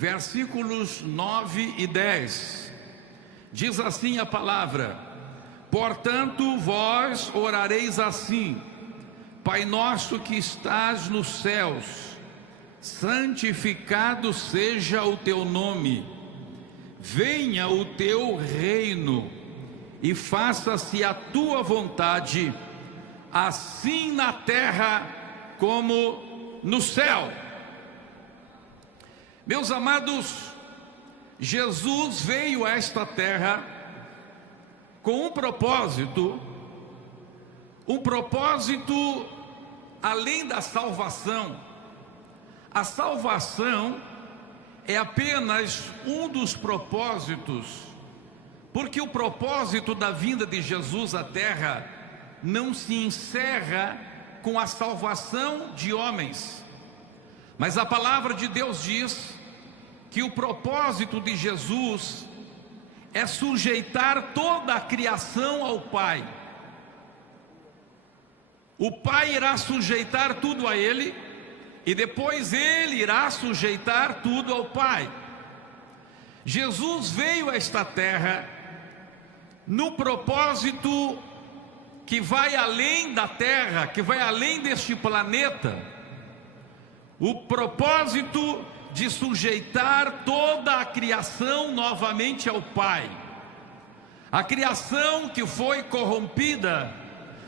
versículos 9 e 10. Diz assim a palavra: portanto, vós orareis assim: Pai nosso que estás nos céus, santificado seja o teu nome, venha o teu reino, e faça-se a tua vontade, assim na terra como no céu. Meus amados, Jesus veio a esta terra com um propósito além da salvação. A salvação é apenas um dos propósitos, porque o propósito da vinda de Jesus à terra não se encerra com a salvação de homens, mas a palavra de Deus diz que o propósito de Jesus é sujeitar toda a criação ao Pai. O Pai irá sujeitar tudo a Ele, e depois Ele irá sujeitar tudo ao Pai. Jesus veio a esta terra no propósito que vai além da terra, que vai além deste planeta. O propósito de sujeitar toda a criação novamente ao Pai. A criação que foi corrompida,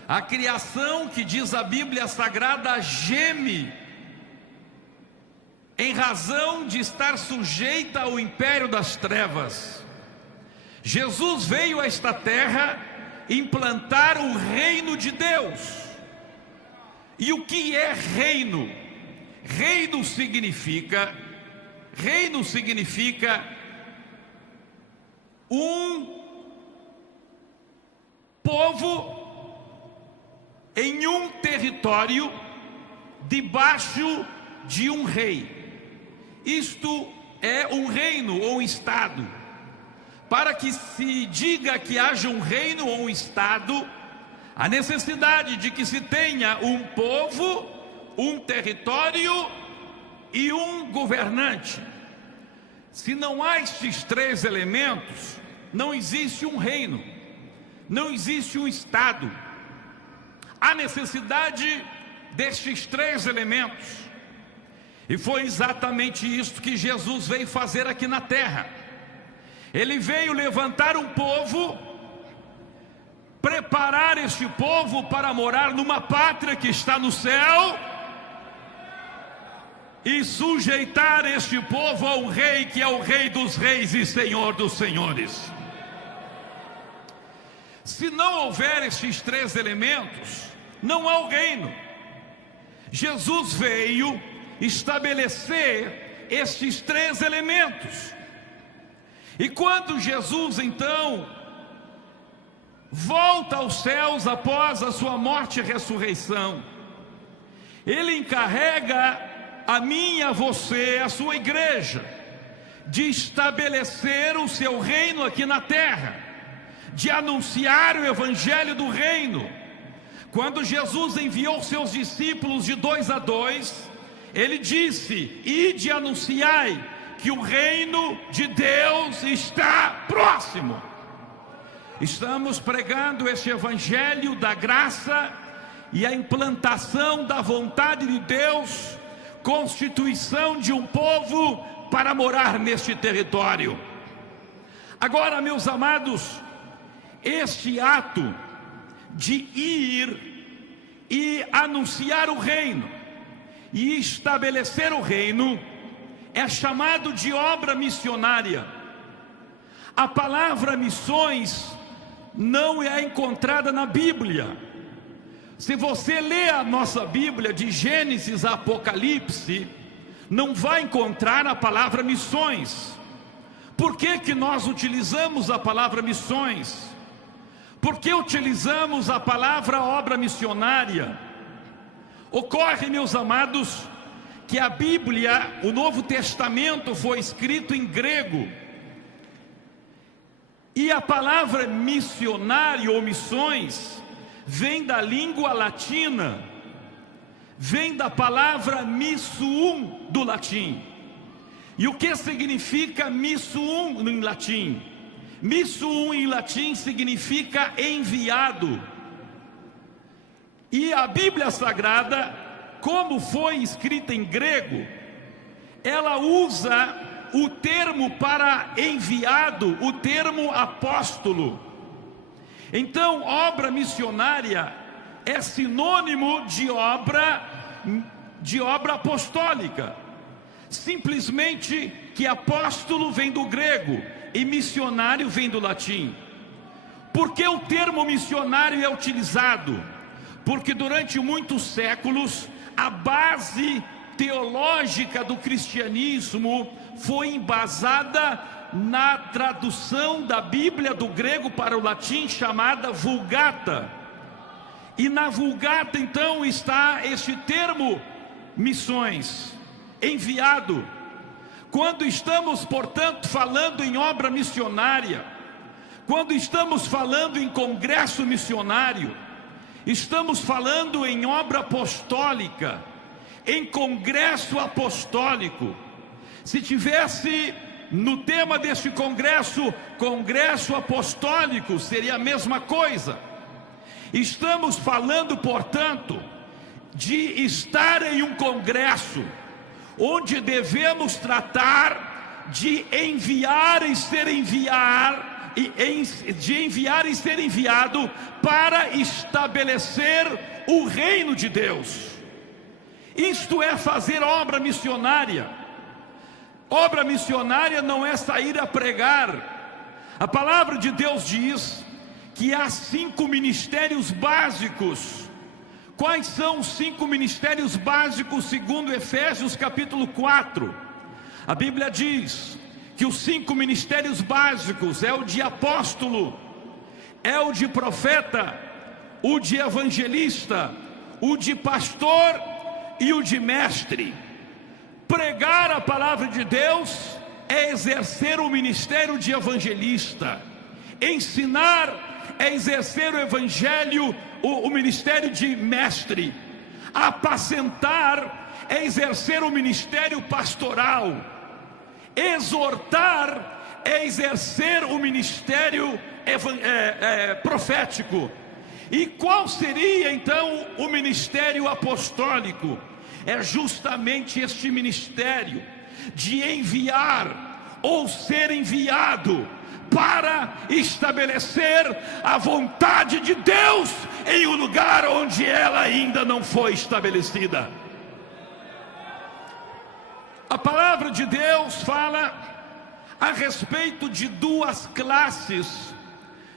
a criação que, diz a Bíblia Sagrada, geme em razão de estar sujeita ao império das trevas. Jesus veio a esta terra implantar o reino de Deus. E o que é reino? Reino significa um povo em um território debaixo de um rei. Isto é um reino ou um estado. Para que se diga que haja um reino ou um estado, a necessidade de que se tenha um povo, um território e um governante. Se não há estes três elementos, não existe um reino, não existe um estado. Há necessidade destes três elementos. E foi exatamente isso que Jesus veio fazer aqui na terra. Ele veio levantar um povo, preparar este povo para morar numa pátria que está no céu, e sujeitar este povo a um rei que é o Rei dos Reis e Senhor dos Senhores. Se não houver estes três elementos, não há o reino. Jesus veio estabelecer estes três elementos. E quando Jesus então volta aos céus após a sua morte e ressurreição, Ele encarrega a mim e a você, a sua igreja, de estabelecer o seu reino aqui na terra, de anunciar o evangelho do reino. Quando Jesus enviou seus discípulos de 2 a 2, Ele disse: ide e anunciai que o reino de Deus está próximo. Estamos pregando este evangelho da graça e a implantação da vontade de Deus, constituição de um povo para morar neste território. Agora, meus amados, este ato de ir e anunciar o reino e estabelecer o reino é chamado de obra missionária. A palavra missões não é encontrada na Bíblia. Se você lê a nossa Bíblia de Gênesis a Apocalipse, não vai encontrar a palavra missões. Por que que nós utilizamos a palavra missões? Por que utilizamos a palavra obra missionária? Ocorre, meus amados, que a Bíblia, o Novo Testamento, foi escrito em grego. E a palavra missionário ou missões vem da língua latina, vem da palavra missuum do latim. E o que significa missuum em latim? Missuum em latim significa enviado. E a Bíblia Sagrada, como foi escrita em grego, ela usa o termo para enviado, o termo apóstolo. Então, obra missionária é sinônimo de obra apostólica. Simplesmente que apóstolo vem do grego e missionário vem do latim. Por que o termo missionário é utilizado? Porque durante muitos séculos a base teológica do cristianismo foi embasada na tradução da Bíblia do grego para o latim, chamada Vulgata. E na Vulgata então está este termo missões, enviado. Quando estamos, portanto, falando em obra missionária, quando estamos falando em congresso missionário, estamos falando em obra apostólica, em congresso apostólico. Se tivesse no tema deste congresso, congresso apostólico, seria a mesma coisa. Estamos falando, portanto, de estar em um congresso onde devemos tratar de enviar e ser enviado para estabelecer o reino de Deus. Isto é fazer obra missionária. Obra missionária não é sair a pregar. A palavra de Deus diz que há 5 ministérios básicos. Quais são os 5 ministérios básicos segundo Efésios capítulo 4? A Bíblia diz que os 5 ministérios básicos é o de apóstolo, é o de profeta, o de evangelista, o de pastor e o de mestre. Pregar a palavra de Deus é exercer o ministério de evangelista. Ensinar é exercer o evangelho, o ministério de mestre. Apacentar é exercer o ministério pastoral. Exortar é exercer o ministério profético. E qual seria então o ministério apostólico? É justamente este ministério de enviar ou ser enviado para estabelecer a vontade de Deus em um lugar onde ela ainda não foi estabelecida. A palavra de Deus fala a respeito de 2 classes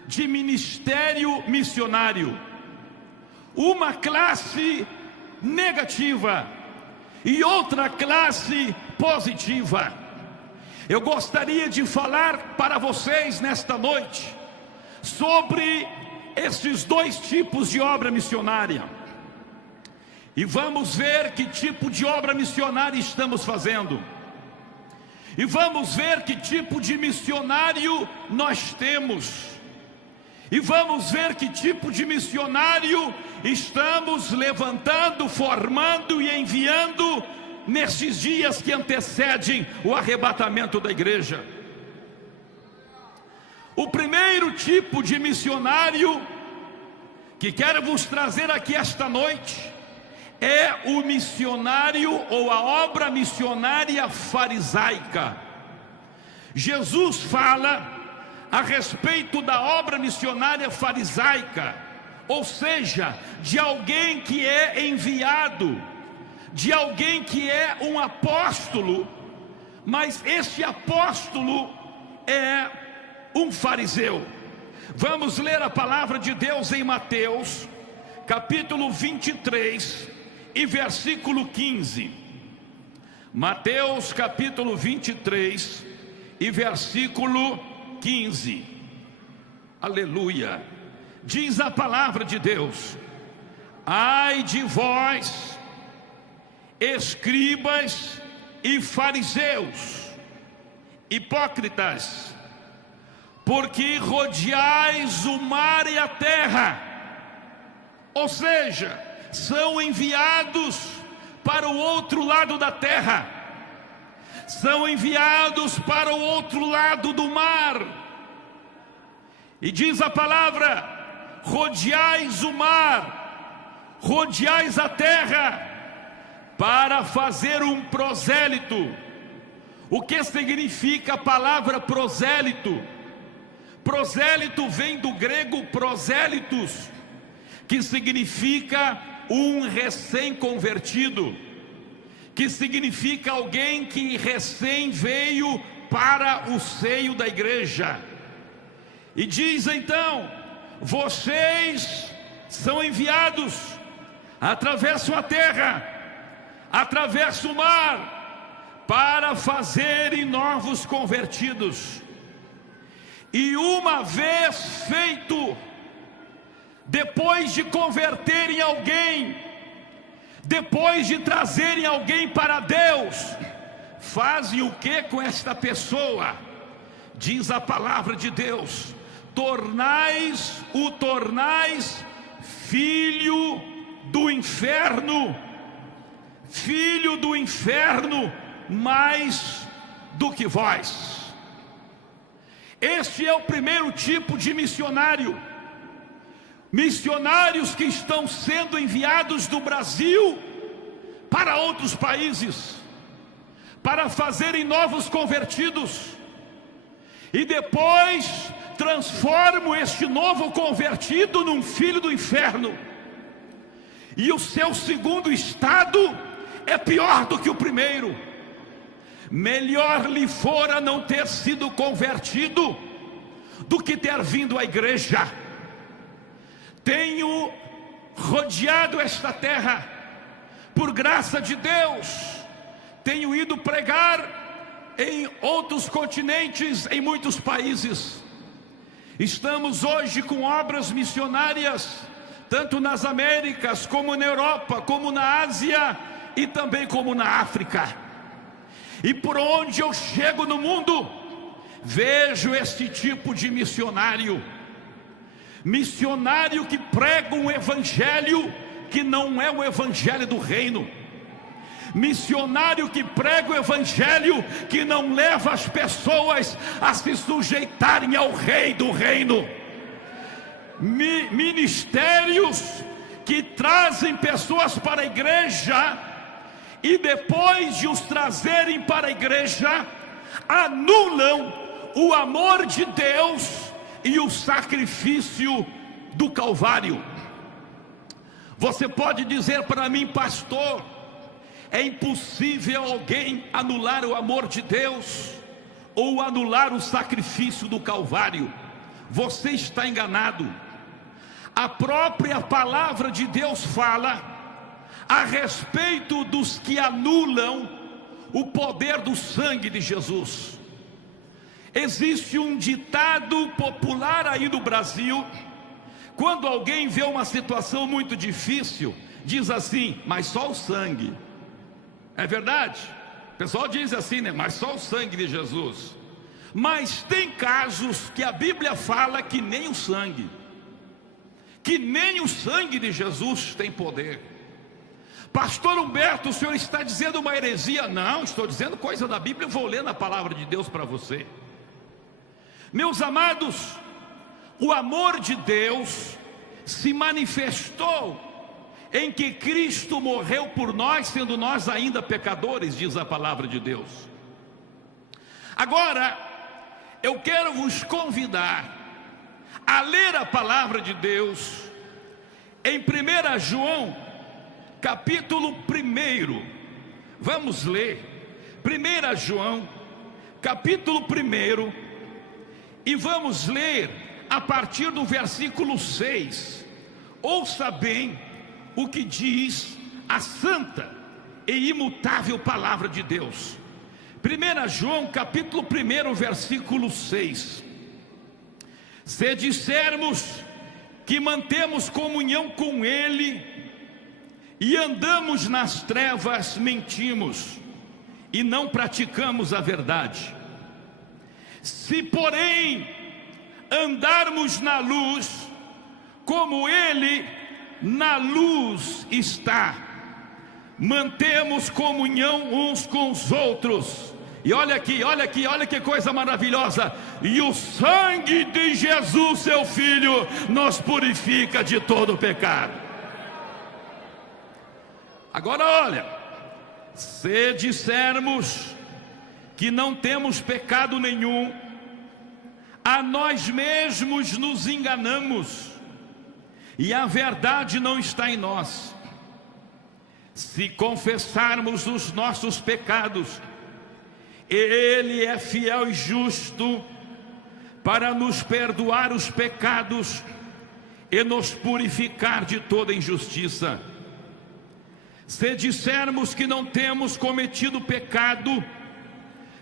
de ministério missionário. Uma classe negativa e outra classe positiva. Eu gostaria de falar para vocês nesta noite sobre esses 2 tipos de obra missionária. E vamos ver que tipo de obra missionária estamos fazendo. E vamos ver que tipo de missionário nós temos. E vamos ver que tipo de missionário estamos levantando, formando e enviando nesses dias que antecedem o arrebatamento da igreja. O primeiro tipo de missionário que quero vos trazer aqui esta noite é o missionário ou a obra missionária farisaica. Jesus fala a respeito da obra missionária farisaica, ou seja, de alguém que é enviado, de alguém que é um apóstolo, mas este apóstolo é um fariseu. Vamos ler a palavra de Deus em Mateus, capítulo 23 e versículo 15. Mateus capítulo 23 e versículo 15. Aleluia. Diz a palavra de Deus: ai de vós, escribas e fariseus, hipócritas, porque rodeais o mar e a terra, ou seja, são enviados para o outro lado da terra, são enviados para o outro lado do mar. E diz a palavra: rodeais o mar, rodeais a terra, para fazer um prosélito. O que significa a palavra prosélito? Prosélito vem do grego prosélitos, que significa um recém-convertido, que significa alguém que recém veio para o seio da igreja. E diz então: vocês são enviados, atravessam a terra, atravessam o mar, para fazerem novos convertidos. E uma vez feito, depois de converterem alguém, depois de trazerem alguém para Deus, fazem o que com esta pessoa? Diz a palavra de Deus: tornais filho do inferno, filho do inferno mais do que vós. Este é o primeiro tipo de missionário. Missionários que estão sendo enviados do Brasil para outros países, para fazerem novos convertidos, e depois transformam este novo convertido num filho do inferno. E o seu segundo estado é pior do que o primeiro. Melhor lhe fora não ter sido convertido do que ter vindo à igreja. Tenho rodeado esta terra, por graça de Deus, tenho ido pregar em outros continentes, em muitos países. Estamos hoje com obras missionárias, tanto nas Américas, como na Europa, como na Ásia e também como na África. E por onde eu chego no mundo, vejo este tipo de missionário. Missionário que prega um evangelho que não é o evangelho do reino. Missionário que prega o evangelho que não leva as pessoas a se sujeitarem ao rei do reino. Ministérios que trazem pessoas para a igreja, e depois de os trazerem para a igreja, anulam o amor de Deus e o sacrifício do Calvário. Você pode dizer para mim: pastor, é impossível alguém anular o amor de Deus ou anular o sacrifício do Calvário. Você está enganado. A própria palavra de Deus fala a respeito dos que anulam o poder do sangue de Jesus. Existe um ditado popular aí no Brasil: quando alguém vê uma situação muito difícil, diz assim: mas só o sangue. É verdade, o pessoal diz assim, né? Mas só o sangue de Jesus. Mas tem casos que a Bíblia fala que nem o sangue de Jesus tem poder. Pastor Humberto, o senhor está dizendo uma heresia? Não, estou dizendo coisa da Bíblia. Eu vou ler na palavra de Deus para você. Meus amados, o amor de Deus se manifestou em que Cristo morreu por nós, sendo nós ainda pecadores, diz a palavra de Deus. Agora, eu quero vos convidar a ler a palavra de Deus em 1 João, capítulo 1. Vamos ler 1 João, capítulo 1, e vamos ler a partir do versículo 6. Ouça bem o que diz a santa e imutável palavra de Deus. 1 João capítulo 1, versículo 6. Se dissermos que mantemos comunhão com Ele e andamos nas trevas, mentimos e não praticamos a verdade. Se porém andarmos na luz, como Ele na luz está, mantemos comunhão uns com os outros, E olha aqui, olha que coisa maravilhosa. E o sangue de Jesus, seu Filho, nos purifica de todo pecado. Agora olha, se dissermos que não temos pecado nenhum, a nós mesmos nos enganamos, e a verdade não está em nós. Se confessarmos os nossos pecados, Ele é fiel e justo para nos perdoar os pecados e nos purificar de toda injustiça. Se dissermos que não temos cometido pecado,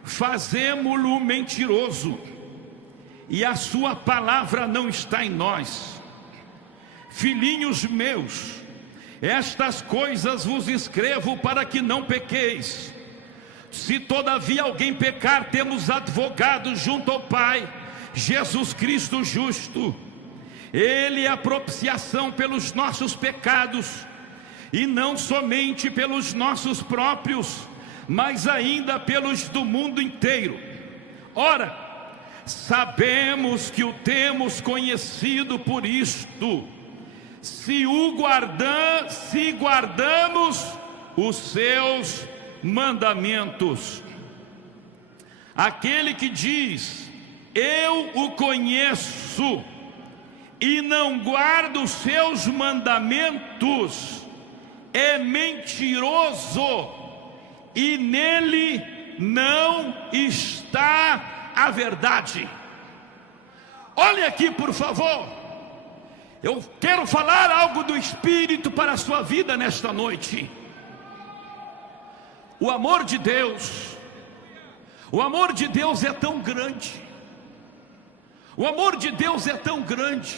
fazemo-lo mentiroso, e a sua palavra não está em nós. Filhinhos meus, estas coisas vos escrevo para que não pequeis. Se todavia alguém pecar, temos advogado junto ao Pai, Jesus Cristo justo. Ele é a propiciação pelos nossos pecados, e não somente pelos nossos próprios, mas ainda pelos do mundo inteiro. Ora, sabemos que o temos conhecido por isto, se guardamos os seus mandamentos. Aquele que diz, eu o conheço, e não guarda os seus mandamentos, é mentiroso, e nele não está a verdade. Olha aqui, por favor. Eu quero falar algo do Espírito para a sua vida nesta noite. O amor de Deus é tão grande. O amor de Deus é tão grande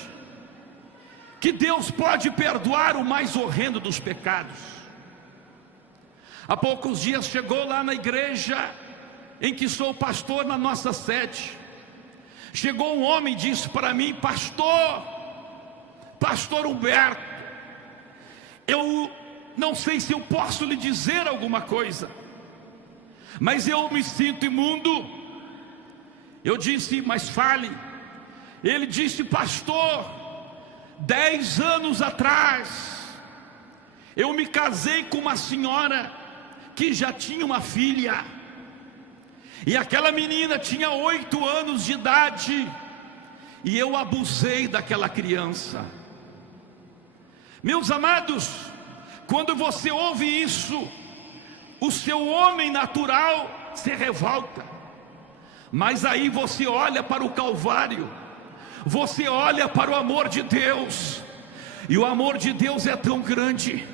que Deus pode perdoar o mais horrendo dos pecados. Há poucos dias chegou lá na igreja em que sou pastor, na nossa sede, chegou um homem e disse para mim, Pastor Humberto, eu não sei se eu posso lhe dizer alguma coisa, mas eu me sinto imundo. Eu disse, mas fale. Ele disse, pastor, 10 anos atrás, eu me casei com uma senhora que já tinha uma filha, e aquela menina tinha 8 anos de idade, e eu abusei daquela criança. Meus amados, quando você ouve isso, o seu homem natural se revolta. Mas aí você olha para o Calvário, você olha para o amor de Deus, e o amor de Deus é tão grande,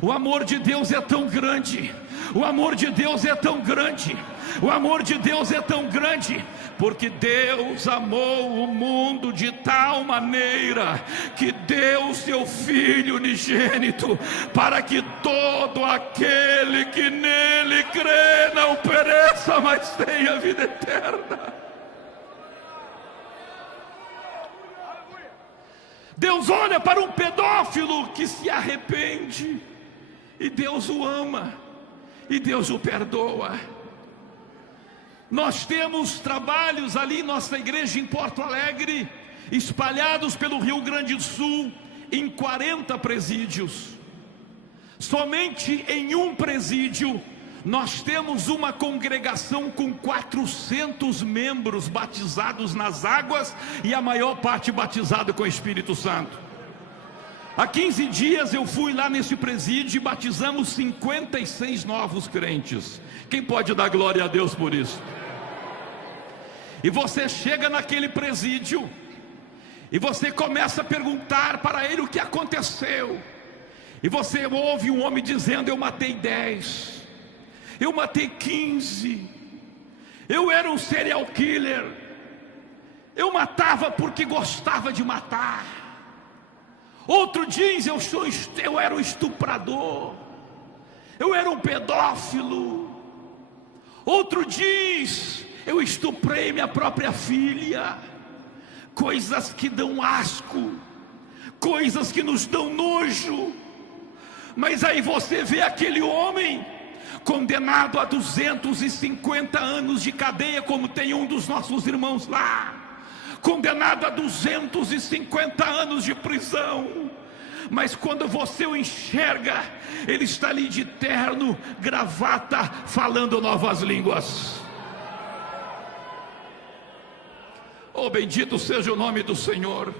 o amor de Deus é tão grande, o amor de Deus é tão grande, o amor de Deus é tão grande, porque Deus amou o mundo de tal maneira que deu seu Filho unigênito, para que todo aquele que nele crê não pereça, mas tenha vida eterna. Deus olha para um pedófilo que se arrepende, e Deus o ama, e Deus o perdoa. Nós temos trabalhos ali em nossa igreja em Porto Alegre, espalhados pelo Rio Grande do Sul, em 40 presídios. Somente em um presídio nós temos uma congregação com 400 membros batizados nas águas, e a maior parte batizado com o Espírito Santo. Há 15 dias eu fui lá nesse presídio e batizamos 56 novos crentes. Quem pode dar glória a Deus por isso? E você chega naquele presídio e você começa a perguntar para ele o que aconteceu, e você ouve um homem dizendo, eu matei 10, eu matei 15, eu era um serial killer, eu matava porque gostava de matar. Outro diz, eu era um estuprador, eu era um pedófilo. Outro diz, eu estuprei minha própria filha. Coisas que dão asco, coisas que nos dão nojo. Mas aí você vê aquele homem condenado a 250 anos de cadeia, como tem um dos nossos irmãos lá, condenado a 250 anos de prisão. Mas quando você o enxerga, ele está ali de terno, gravata, falando novas línguas. Oh, bendito seja o nome do Senhor.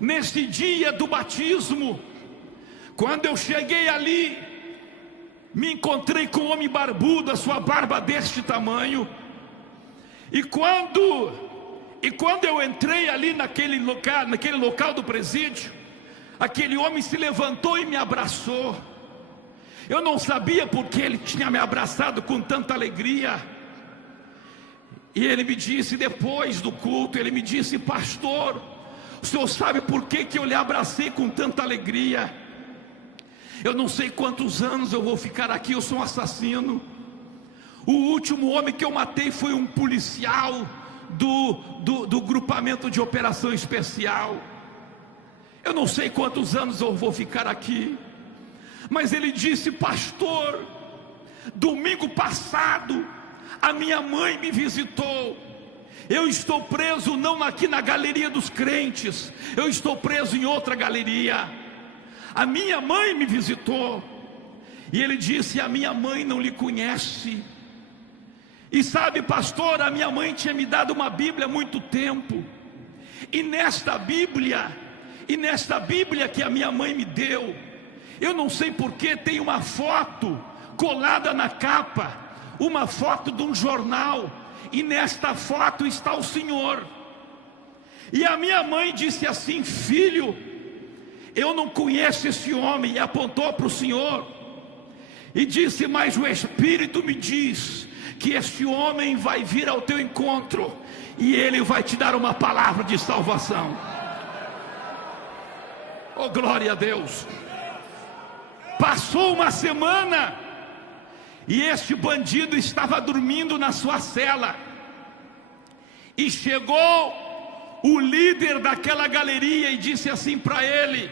Neste dia do batismo, quando eu cheguei ali, me encontrei com um homem barbudo, a sua barba deste tamanho. E quando eu entrei ali naquele local do presídio, aquele homem se levantou e me abraçou. Eu não sabia porque ele tinha me abraçado com tanta alegria. E ele me disse, depois do culto, ele me disse: pastor, o senhor sabe por que eu lhe abracei com tanta alegria? Eu não sei quantos anos eu vou ficar aqui, eu sou um assassino. O último homem que eu matei foi um policial do grupamento de operação especial. Eu não sei quantos anos eu vou ficar aqui. Mas ele disse: pastor, domingo passado a minha mãe me visitou. Eu estou preso não aqui na galeria dos crentes, eu estou preso em outra galeria. A minha mãe me visitou. E ele disse: a minha mãe não lhe conhece. E sabe, pastor, a minha mãe tinha me dado uma Bíblia há muito tempo. E nesta Bíblia que a minha mãe me deu, eu não sei porque tem uma foto colada na capa, uma foto de um jornal, e nesta foto está o senhor. E a minha mãe disse assim: filho, eu não conheço esse homem, e apontou para o senhor, e disse: mas o Espírito me diz que este homem vai vir ao teu encontro, e ele vai te dar uma palavra de salvação. Oh, glória a Deus. Passou uma semana, e este bandido estava dormindo na sua cela, e chegou o líder daquela galeria e disse assim para ele: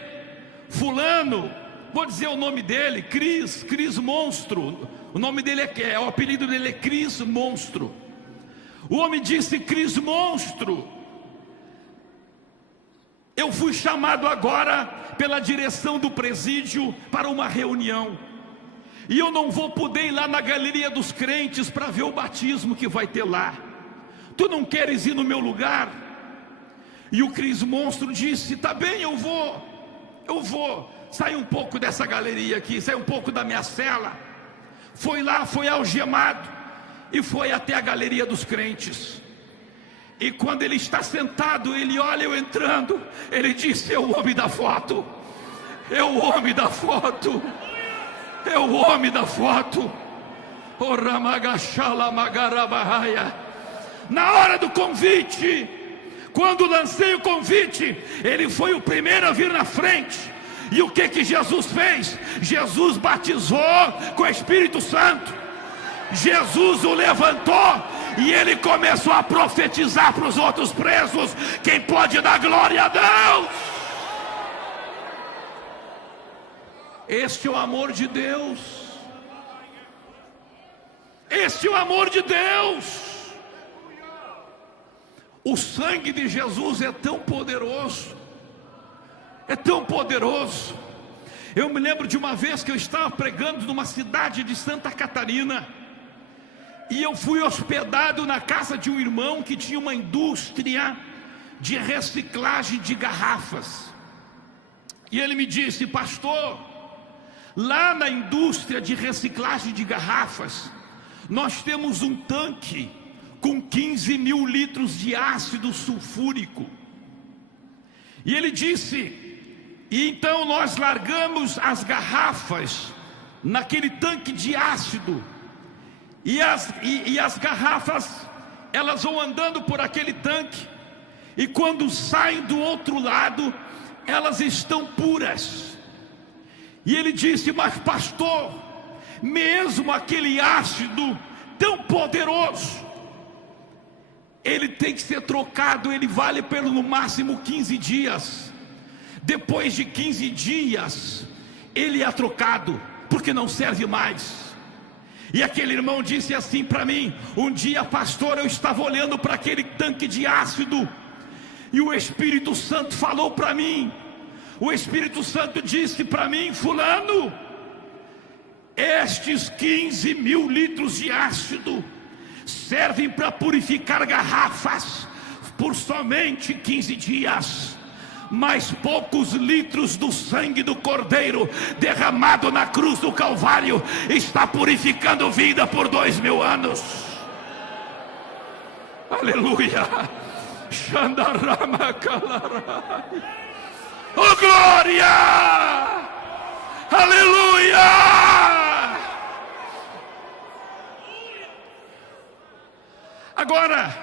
fulano, vou dizer o nome dele, Cris Monstro. O nome dele o apelido dele é Cris Monstro. O homem disse: Cris Monstro, eu fui chamado agora pela direção do presídio para uma reunião, e eu não vou poder ir lá na galeria dos crentes para ver o batismo que vai ter lá. Tu não queres ir no meu lugar? E o Cris Monstro disse: tá bem, eu vou. Sai um pouco dessa galeria aqui, sai um pouco da minha cela. Foi lá, foi algemado e foi até a galeria dos crentes. E quando ele está sentado, ele olha eu entrando, ele disse: é o homem da foto, é o homem da foto, é o homem da foto. Na hora do convite, quando lancei o convite, ele foi o primeiro a vir na frente. E o que Jesus fez? Jesus batizou com o Espírito Santo. Jesus o levantou e ele começou a profetizar para os outros presos. Quem pode dar glória a Deus? Este é o amor de Deus. Este é o amor de Deus. O sangue de Jesus é tão poderoso, é tão poderoso. Eu me lembro de uma vez que eu estava pregando numa cidade de Santa Catarina, e eu fui hospedado na casa de um irmão que tinha uma indústria de reciclagem de garrafas. E ele me disse: pastor, lá na indústria de reciclagem de garrafas, nós temos um tanque com 15 mil litros de ácido sulfúrico. E ele disse: e então nós largamos as garrafas naquele tanque de ácido, e as garrafas, elas vão andando por aquele tanque, e quando saem do outro lado, elas estão puras. E ele disse: mas pastor, mesmo aquele ácido tão poderoso, ele tem que ser trocado, ele vale pelo no máximo 15 dias. Depois de 15 dias, ele é trocado, porque não serve mais. E aquele irmão disse assim para mim: um dia, pastor, eu estava olhando para aquele tanque de ácido, e o Espírito Santo falou para mim, o Espírito Santo disse para mim: fulano, estes 15 mil litros de ácido servem para purificar garrafas por somente 15 dias. Mas poucos litros do sangue do Cordeiro derramado na cruz do Calvário está purificando vida por 2000 anos. Aleluia. Oh glória! Aleluia! Agora,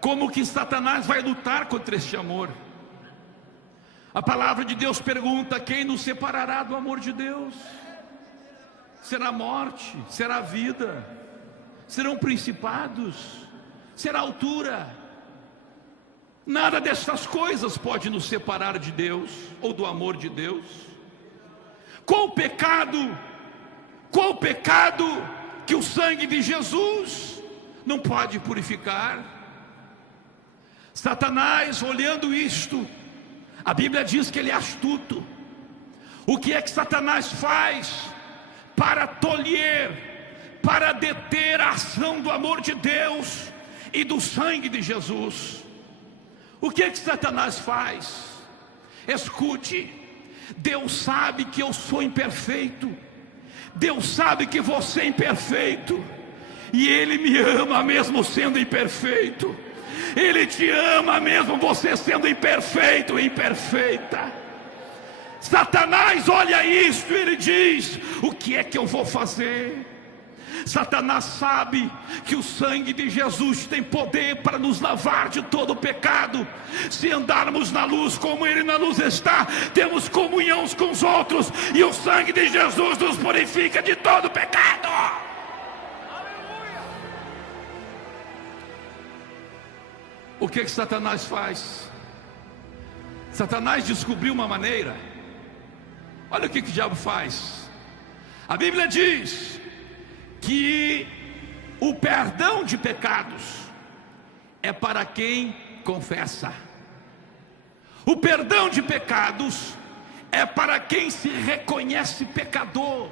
como que Satanás vai lutar contra este amor? A palavra de Deus pergunta: quem nos separará do amor de Deus? Será morte? Será vida? Serão principados? Será altura? Nada dessas coisas pode nos separar de Deus ou do amor de Deus. Qual pecado que o sangue de Jesus não pode purificar? Satanás, olhando isto, a Bíblia diz que ele é astuto. O que é que Satanás faz para tolher, para deter a ação do amor de Deus e do sangue de Jesus? O que é que Satanás faz? Escute, Deus sabe que eu sou imperfeito, Deus sabe que você é imperfeito, e Ele me ama mesmo sendo imperfeito. Ele te ama mesmo você sendo imperfeito e imperfeita. Satanás olha isso e ele diz: o que é que eu vou fazer? Satanás sabe que o sangue de Jesus tem poder para nos lavar de todo o pecado. Se andarmos na luz como Ele na luz está, temos comunhão uns com os outros, e o sangue de Jesus nos purifica de todo o pecado. O que Satanás faz? Satanás descobriu uma maneira. Olha o que o diabo faz. A Bíblia diz que o perdão de pecados é para quem confessa. O perdão de pecados é para quem se reconhece pecador.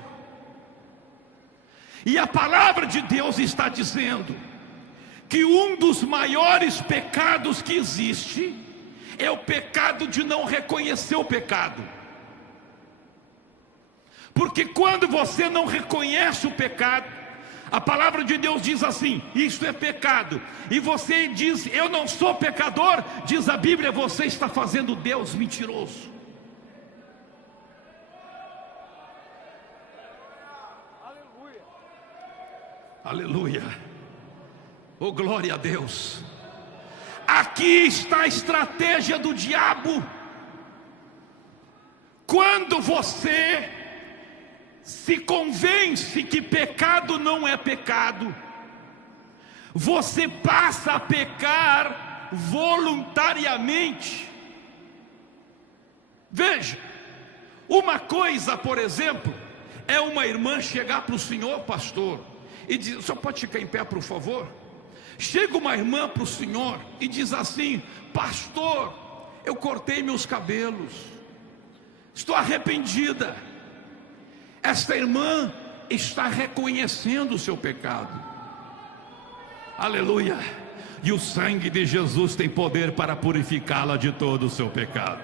E a palavra de Deus está dizendo que um dos maiores pecados que existe é o pecado de não reconhecer o pecado. Porque quando você não reconhece o pecado, a palavra de Deus diz assim: isso é pecado, e você diz: eu não sou pecador, diz a Bíblia, você está fazendo Deus mentiroso. Aleluia. Aleluia. Oh glória a Deus. Aqui está a estratégia do diabo. Quando você se convence que pecado não é pecado, você passa a pecar voluntariamente. Veja, uma coisa, por exemplo, é uma irmã chegar para o senhor, pastor, e dizer: só pode ficar em pé, por favor? Chega uma irmã para o senhor e diz assim: pastor, eu cortei meus cabelos, estou arrependida. Esta irmã está reconhecendo o seu pecado. Aleluia. E o sangue de Jesus tem poder para purificá-la de todo o seu pecado.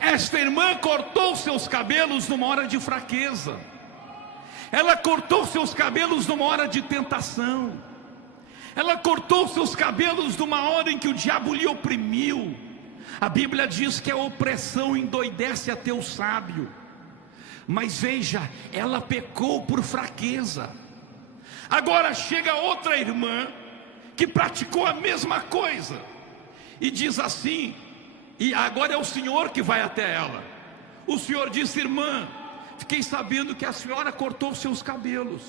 Esta irmã cortou seus cabelos numa hora de fraqueza. Ela cortou seus cabelos numa hora de tentação. Ela cortou seus cabelos numa hora em que o diabo lhe oprimiu. A Bíblia diz que a opressão endoidece até o sábio. Mas veja, ela pecou por fraqueza. Agora chega outra irmã que praticou a mesma coisa e diz assim, e agora é o senhor que vai até ela. O senhor disse: irmã, fiquei sabendo que a senhora cortou seus cabelos.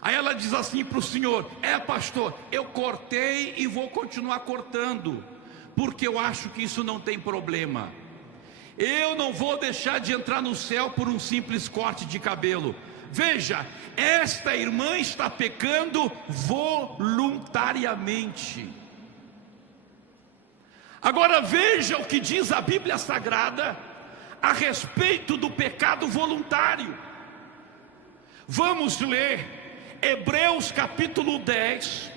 Aí ela diz assim para o senhor: é, pastor, eu cortei e vou continuar cortando, porque eu acho que isso não tem problema. Eu não vou deixar de entrar no céu por um simples corte de cabelo. Veja, esta irmã está pecando voluntariamente. Agora veja o que diz a Bíblia Sagrada a respeito do pecado voluntário. Vamos ler Hebreus capítulo 10,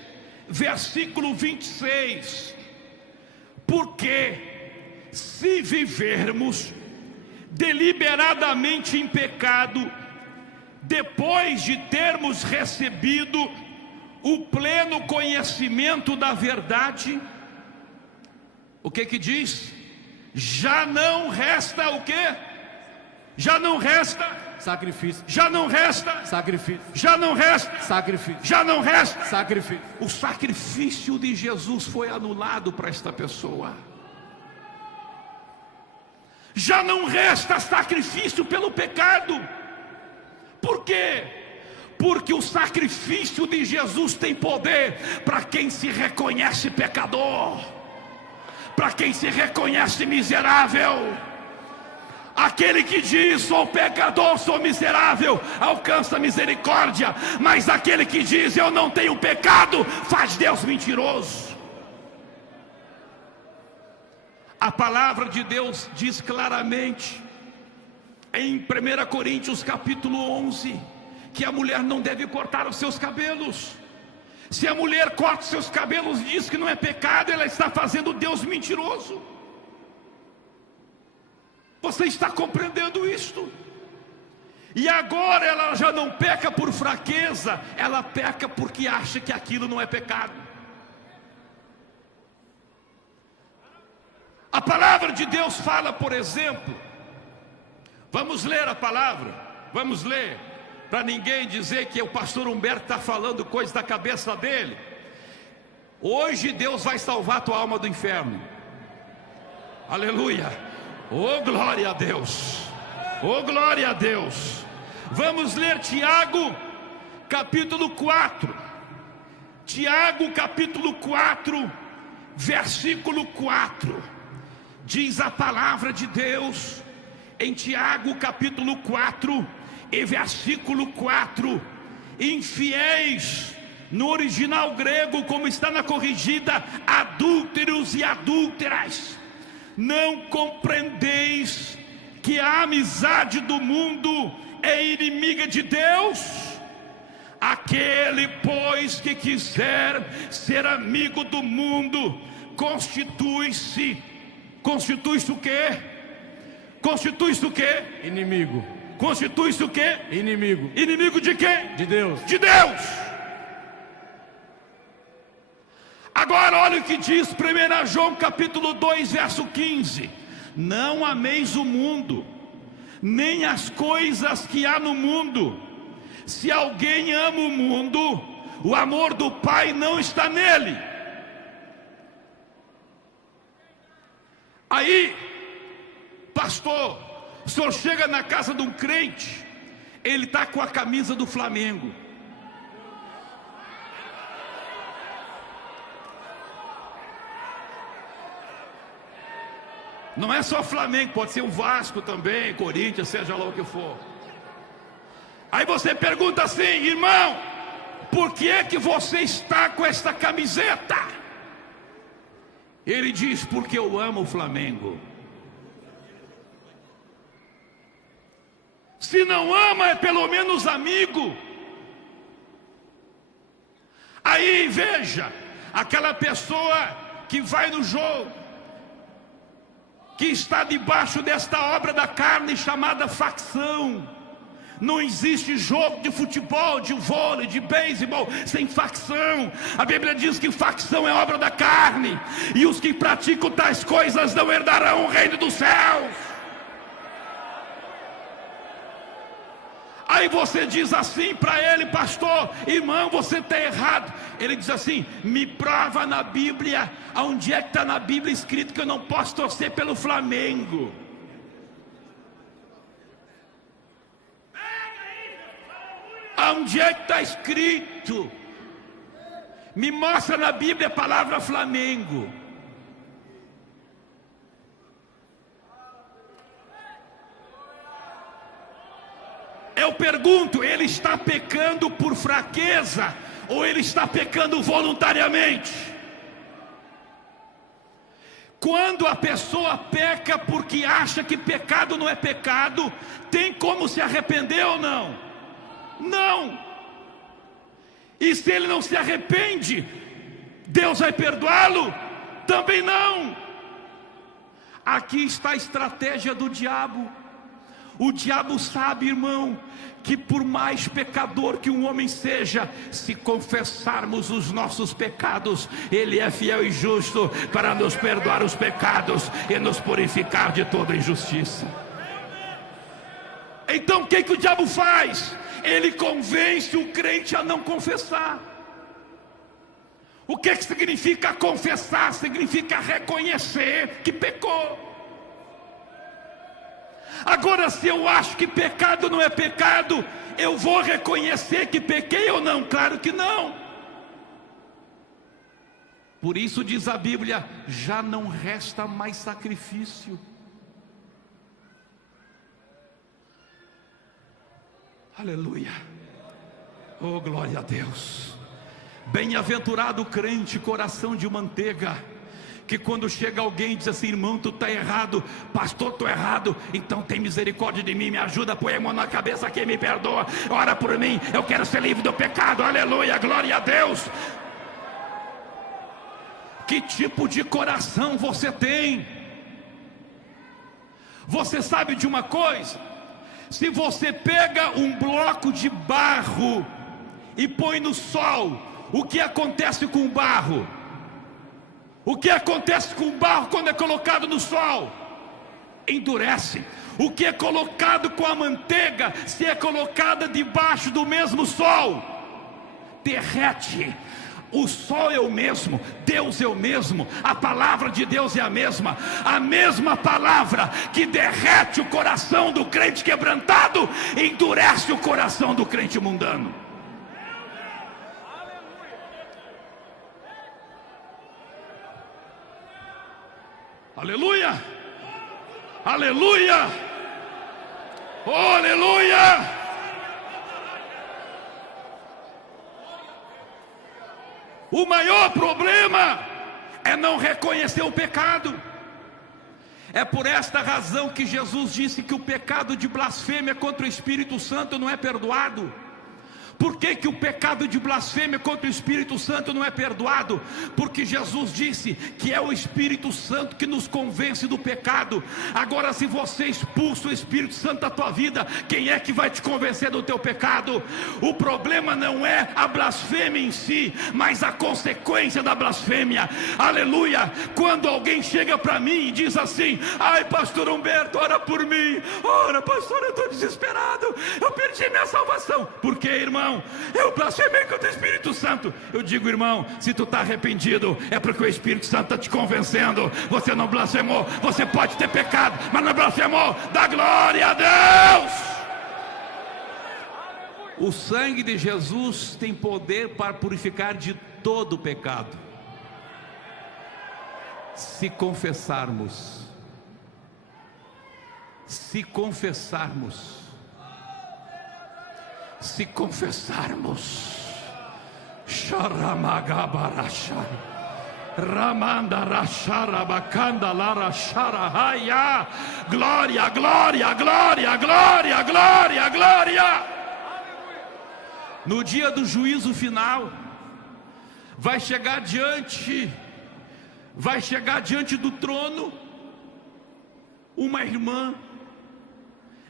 versículo 26. Porque se vivermos deliberadamente em pecado, depois de termos recebido o pleno conhecimento da verdade, o que diz? Já não resta o quê? Já não resta sacrifício. Já não resta Sacrifício. Já não resta Sacrifício. Já não resta Sacrifício. O sacrifício de Jesus foi anulado para esta pessoa. Já não resta sacrifício pelo pecado. Por quê? Porque o sacrifício de Jesus tem poder para quem se reconhece pecador, para quem se reconhece miserável. Aquele que diz: sou pecador, sou miserável, alcança misericórdia. Mas aquele que diz: eu não tenho pecado, faz Deus mentiroso. A palavra de Deus diz claramente em 1 Coríntios capítulo 11 que a mulher não deve cortar os seus cabelos. Se a mulher corta os seus cabelos e diz que não é pecado, ela está fazendo Deus mentiroso. Você está compreendendo isto? E agora ela já não peca por fraqueza, ela peca porque acha que aquilo não é pecado. A palavra de Deus fala, por exemplo, vamos ler a palavra, vamos ler, para ninguém dizer que o pastor Humberto está falando coisa da cabeça dele. Hoje Deus vai salvar a tua alma do inferno. Aleluia. Oh, glória a Deus. Oh, glória a Deus. Vamos ler Tiago capítulo 4. Tiago capítulo 4, versículo 4. Diz a palavra de Deus em Tiago capítulo 4 e versículo 4: infiéis, no original grego, como está na corrigida, adúlteros e adúlteras, não compreendeis que a amizade do mundo é inimiga de Deus? Aquele, pois, que quiser ser amigo do mundo, constitui-se o quê? Constitui-se o quê? Inimigo. Constitui-se o quê? Inimigo. Inimigo de quem? De Deus. De Deus. Agora olha o que diz 1 João capítulo 2, verso 15: não ameis o mundo, nem as coisas que há no mundo. Se alguém ama o mundo, o amor do Pai não está nele. Aí, pastor, o senhor chega na casa de um crente, ele está com a camisa do Flamengo. Não é só Flamengo, pode ser o Vasco também, Corinthians, seja lá o que for. Aí você pergunta assim: irmão, por que é que você está com esta camiseta? Ele diz: porque eu amo o Flamengo. Se não ama, é pelo menos amigo. Aí veja, aquela pessoa que vai no jogo, que está debaixo desta obra da carne chamada facção. Não existe jogo de futebol, de vôlei, de beisebol sem facção. A Bíblia diz que facção é obra da carne, e os que praticam tais coisas não herdarão o reino dos céus. Aí você diz assim para ele: pastor, irmão, você está errado. Ele diz assim: me prova na Bíblia, onde é que está na Bíblia escrito que eu não posso torcer pelo Flamengo? Onde é que está escrito? Me mostra na Bíblia a palavra Flamengo. É o pergunto, ele está pecando por fraqueza ou ele está pecando voluntariamente? Quando a pessoa peca porque acha que pecado não é pecado, tem como se arrepender ou não? Não. E se ele não se arrepende, Deus vai perdoá-lo? Também não. Aqui está a estratégia do diabo. O diabo sabe, irmão, que por mais pecador que um homem seja, se confessarmos os nossos pecados, Ele é fiel e justo para nos perdoar os pecados e nos purificar de toda injustiça. Então o que o diabo faz? Ele convence o crente a não confessar. O que significa confessar? Significa reconhecer que pecou. Agora, se eu acho que pecado não é pecado, eu vou reconhecer que pequei ou não? Claro que não. Por isso diz a Bíblia, já não resta mais sacrifício. Aleluia. Oh, glória a Deus. Bem-aventurado o crente, coração de manteiga, que quando chega alguém e diz assim: irmão, tu está errado, pastor, estou errado, então tem misericórdia de mim, me ajuda, põe a mão na cabeça aqui, me perdoa, ora por mim, eu quero ser livre do pecado, aleluia, glória a Deus. Que tipo de coração você tem? Você sabe de uma coisa? Se você pega um bloco de barro e põe no sol, o que acontece com o barro? O que acontece com o barro quando é colocado no sol? Endurece. O que é colocado com a manteiga, se é colocada debaixo do mesmo sol? Derrete. O sol é o mesmo, Deus é o mesmo, a palavra de Deus é a mesma palavra que derrete o coração do crente quebrantado, endurece o coração do crente mundano. Aleluia, aleluia, oh, aleluia. O maior problema é não reconhecer o pecado. É por esta razão que Jesus disse que o pecado de blasfêmia contra o Espírito Santo não é perdoado. Por que o pecado de blasfêmia contra o Espírito Santo não é perdoado? Porque Jesus disse que é o Espírito Santo que nos convence do pecado. Agora, se você expulsa o Espírito Santo da tua vida, quem é que vai te convencer do teu pecado? O problema não é a blasfêmia em si, mas a consequência da blasfêmia. Aleluia. Quando alguém chega para mim e diz assim: ai, pastor Humberto, ora por mim. Ora, pastor, eu estou desesperado, eu perdi minha salvação. Por quê, irmão? Eu blasfemei contra o Espírito Santo. Eu digo: irmão, se tu está arrependido, é porque o Espírito Santo está te convencendo. Você não blasfemou, você pode ter pecado, mas não blasfemou. Dá glória a Deus. O sangue de Jesus tem poder para purificar de todo o pecado, se confessarmos. Se confessarmos. Se confessarmos. Sharamagabarasha Ramandarasharabakanda Larasharahaya. Glória, glória, glória, glória, glória, glória. No dia do juízo final, vai chegar diante do trono uma irmã.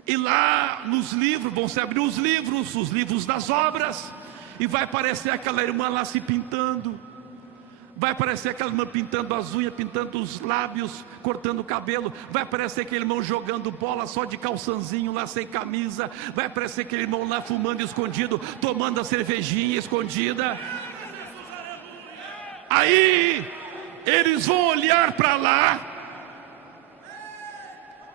E lá nos livros, vão se abrir os livros das obras, e vai aparecer aquela irmã lá se pintando. Vai aparecer aquela irmã pintando as unhas, pintando os lábios, cortando o cabelo. Vai aparecer aquele irmão jogando bola só de calçãozinho lá, sem camisa. Vai aparecer aquele irmão lá fumando escondido, tomando a cervejinha escondida. Aí eles vão olhar para lá,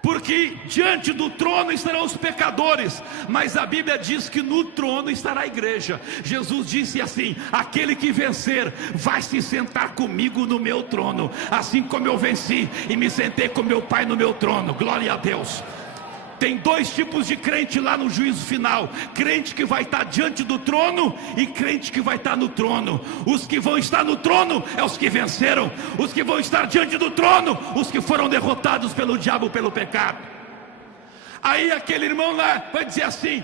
porque diante do trono estarão os pecadores, mas a Bíblia diz que no trono estará a igreja. Jesus disse assim: aquele que vencer vai se sentar comigo no meu trono, assim como eu venci e me sentei com meu Pai no meu trono. Glória a Deus. tem dois tipos de crente lá no juízo final: crente que vai estar diante do trono e crente que vai estar no trono. Os que vão estar no trono é os que venceram. Os que vão estar diante do trono, os que foram derrotados pelo diabo, pelo pecado. Aí aquele irmão lá vai dizer assim: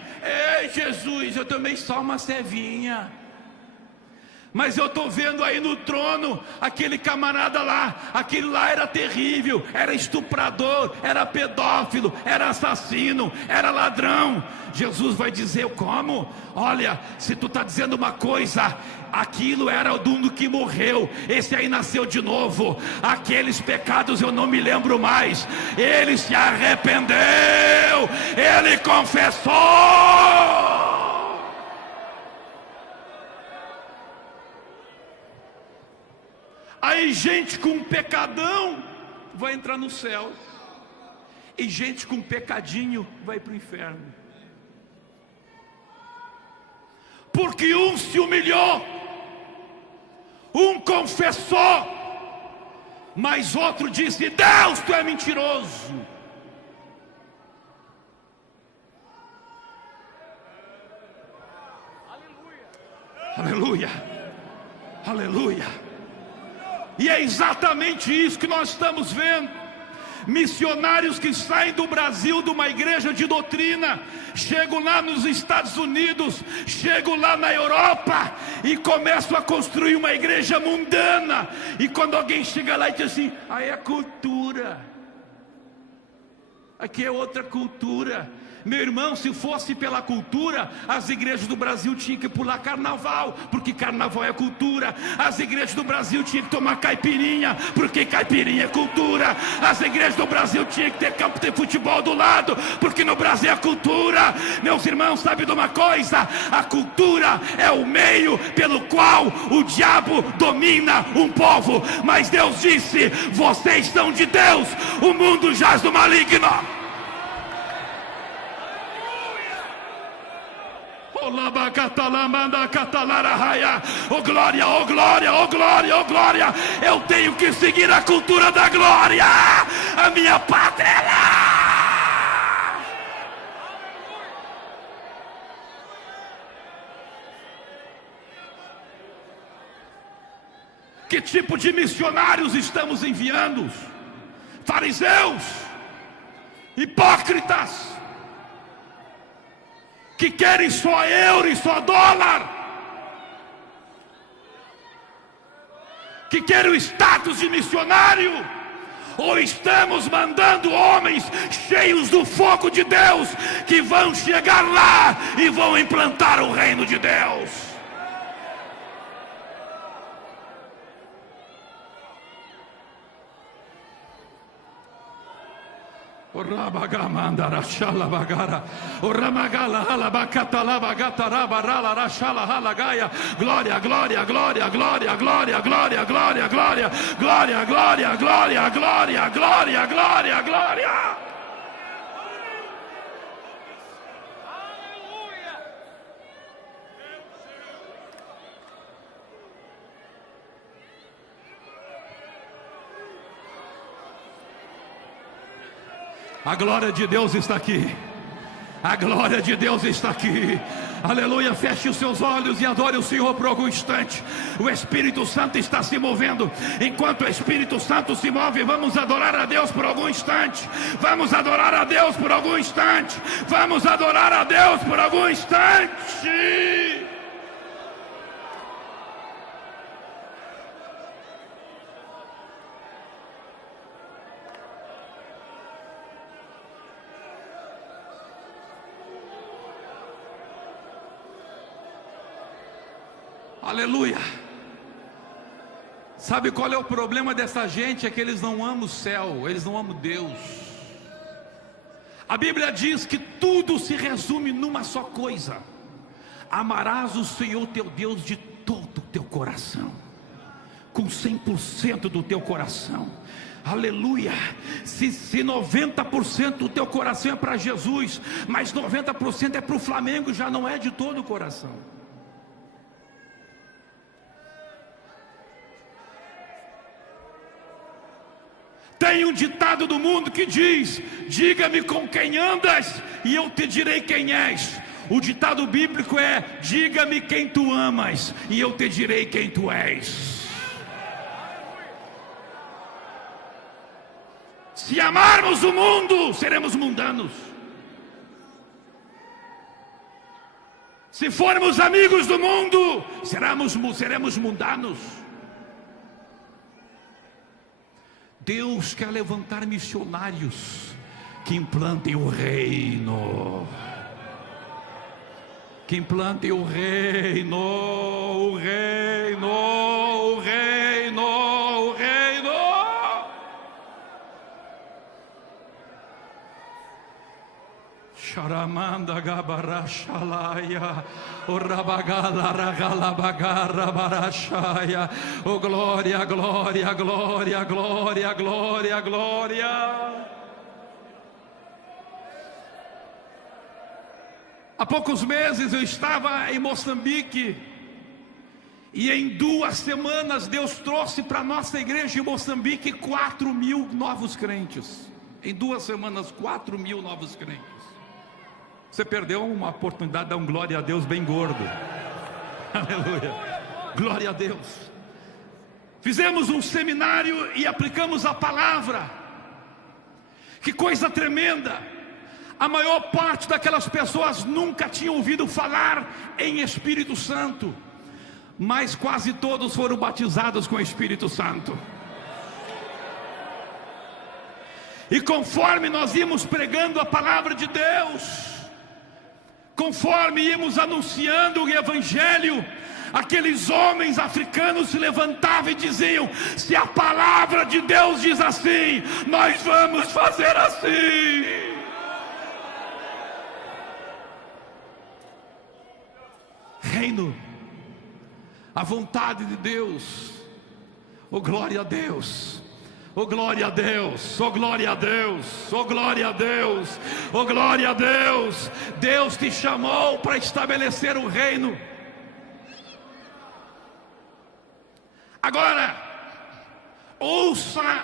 ei Jesus, eu tomei só uma cevinha, mas eu estou vendo aí no trono aquele camarada lá, aquele lá era terrível, era estuprador, era pedófilo, era assassino, era ladrão. Jesus vai dizer: como? Olha, se tu está dizendo uma coisa, aquilo era do mundo que morreu, esse aí nasceu de novo. Aqueles pecados eu não me lembro mais. Ele se arrependeu, ele confessou. Aí gente com pecadão vai entrar no céu, e gente com pecadinho vai para o inferno. Porque um se humilhou, um confessou, mas outro disse: Deus, tu é mentiroso. Aleluia, aleluia. E é exatamente isso que nós estamos vendo. Missionários que saem do Brasil, de uma igreja de doutrina, chegam lá nos Estados Unidos, chegam lá na Europa e começam a construir uma igreja mundana. E quando alguém chega lá e diz assim: aí é cultura, aqui é outra cultura. Meu irmão, se fosse pela cultura, as igrejas do Brasil tinham que pular carnaval, porque carnaval é cultura. As igrejas do Brasil tinham que tomar caipirinha, porque caipirinha é cultura. As igrejas do Brasil tinham que ter campo de futebol do lado, porque no Brasil é cultura. Meus irmãos, sabe de uma coisa? A cultura é o meio pelo qual o diabo domina um povo. Mas Deus disse: vocês são de Deus, o mundo jaz do maligno. Oh glória, oh glória, oh glória, oh glória. Eu tenho que seguir a cultura da glória. A minha pátria é lá. Que tipo de missionários estamos enviando? Fariseus, hipócritas, que querem só euro e só dólar, que querem o status de missionário? Ou estamos mandando homens cheios do fogo de Deus, que vão chegar lá e vão implantar o reino de Deus? Glória, glória, glória, glória, glória, glória, glória, glória, glória, glória, glória, glória, glória, glória, glória. A glória de Deus está aqui. A glória de Deus está aqui. Aleluia. Feche os seus olhos e adore o Senhor por algum instante. O Espírito Santo está se movendo. Enquanto o Espírito Santo se move, vamos adorar a Deus por algum instante. Vamos adorar a Deus por algum instante. Vamos adorar a Deus por algum instante. Aleluia. Sabe qual é o problema dessa gente? É que eles não amam o céu, eles não amam Deus. A Bíblia diz que tudo se resume numa só coisa: amarás o Senhor teu Deus de todo o teu coração, com 100% do teu coração. Aleluia. Se 90% do teu coração é para Jesus, mas 90% é para o Flamengo, já não é de todo o coração. Tem um ditado do mundo que diz: diga-me com quem andas e eu te direi quem és. O ditado bíblico é: diga-me quem tu amas e eu te direi quem tu és. Se amarmos o mundo, seremos mundanos. Se formos amigos do mundo, seremos mundanos. Deus quer levantar missionários que implantem o reino. Que implantem o reino, o reino, o reino, o reino. Sharamanda gabarashalaya, o rabagala ragalabagarra barashaya, o glória, glória, glória, glória, glória, glória. Há poucos meses eu estava em Moçambique, e em 2 semanas Deus trouxe para a nossa igreja em Moçambique 4.000 novos crentes. Em 2 semanas, 4.000 novos crentes. Você perdeu uma oportunidade de dar um glória a Deus bem gordo. Aleluia, glória a Deus. Fizemos um seminário e aplicamos a palavra. Que coisa tremenda. A maior parte daquelas pessoas nunca tinham ouvido falar em Espírito Santo, mas quase todos foram batizados com o Espírito Santo. E conforme nós íamos pregando a palavra de Deus, conforme íamos anunciando o Evangelho, aqueles homens africanos se levantavam e diziam: se a palavra de Deus diz assim, nós vamos fazer assim. Reino, a vontade de Deus. Oh glória a Deus, oh glória a Deus, oh glória a Deus, oh glória a Deus, oh glória a Deus. Deus te chamou para estabelecer o reino. Agora, ouça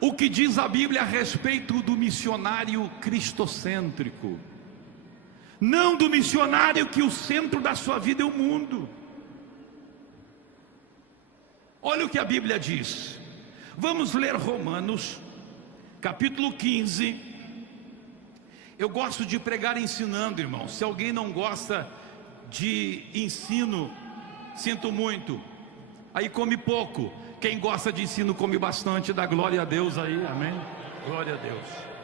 o que diz a Bíblia a respeito do missionário cristocêntrico. Não do missionário que o centro da sua vida é o mundo. Olha o que a Bíblia diz. Vamos ler Romanos, capítulo 15. Eu gosto de pregar ensinando, irmão. Se alguém não gosta de ensino, sinto muito. Aí come pouco. Quem gosta de ensino come bastante. Dá glória a Deus aí, amém? Glória a Deus.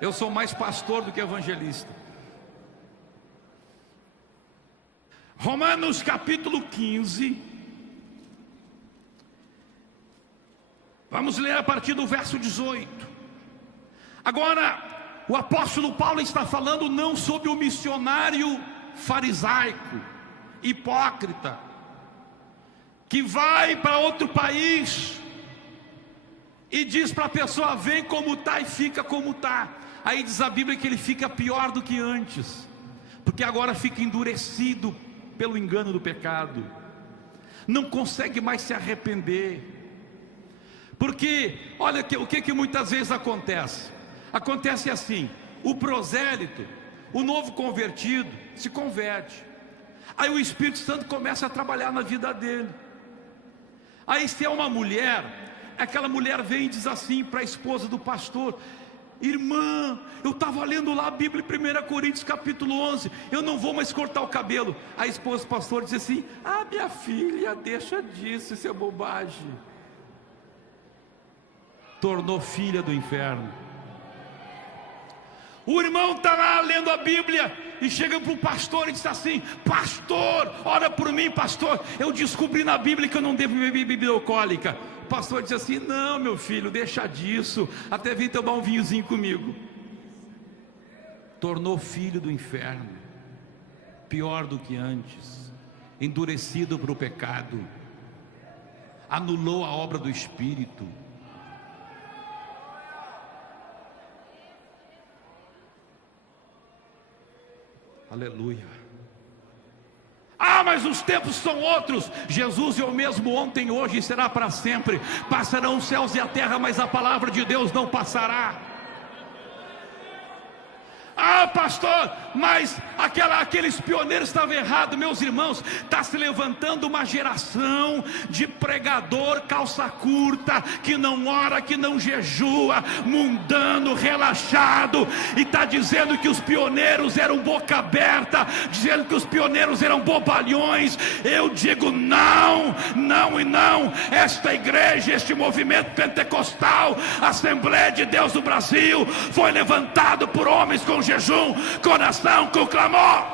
Eu sou mais pastor do que evangelista. Romanos capítulo 15. Vamos ler a partir do verso 18. Agora, o apóstolo Paulo está falando não sobre o missionário farisaico, hipócrita, que vai para outro país e diz para a pessoa: vem como está e fica como está. Aí diz a Bíblia que ele fica pior do que antes, porque agora fica endurecido pelo engano do pecado, não consegue mais se arrepender. Porque olha o que muitas vezes acontece. Acontece assim: o prosélito, o novo convertido, se converte. Aí o Espírito Santo começa a trabalhar na vida dele. Aí se é uma mulher, aquela mulher vem e diz assim para a esposa do pastor: irmã, eu estava lendo lá a Bíblia em 1 Coríntios capítulo 11, eu não vou mais cortar o cabelo. A esposa do pastor diz assim: ah, minha filha, deixa disso, isso é bobagem. Tornou filha do inferno. O irmão está lá lendo a Bíblia e chega para o pastor e diz assim: pastor, ora por mim, pastor, eu descobri na Bíblia que eu não devo beber bebida alcoólica. O pastor diz assim: não, meu filho, deixa disso, até vem tomar um vinhozinho comigo. Tornou filho do inferno, pior do que antes, endurecido para o pecado, anulou a obra do Espírito. Aleluia. Ah, mas os tempos são outros. Jesus é o mesmo ontem, hoje e será para sempre. Passarão os céus e a terra, mas a palavra de Deus não passará. Ah, pastor, mas aqueles pioneiros estavam errados. Meus irmãos, está se levantando uma geração de pregador calça curta, que não ora, que não jejua, mundano, relaxado, e está dizendo que os pioneiros eram boca aberta, dizendo que os pioneiros eram bobalhões. Eu digo não, não e não. Esta igreja, este movimento pentecostal, Assembleia de Deus do Brasil, foi levantado por homens com jejum, com oração, com clamor.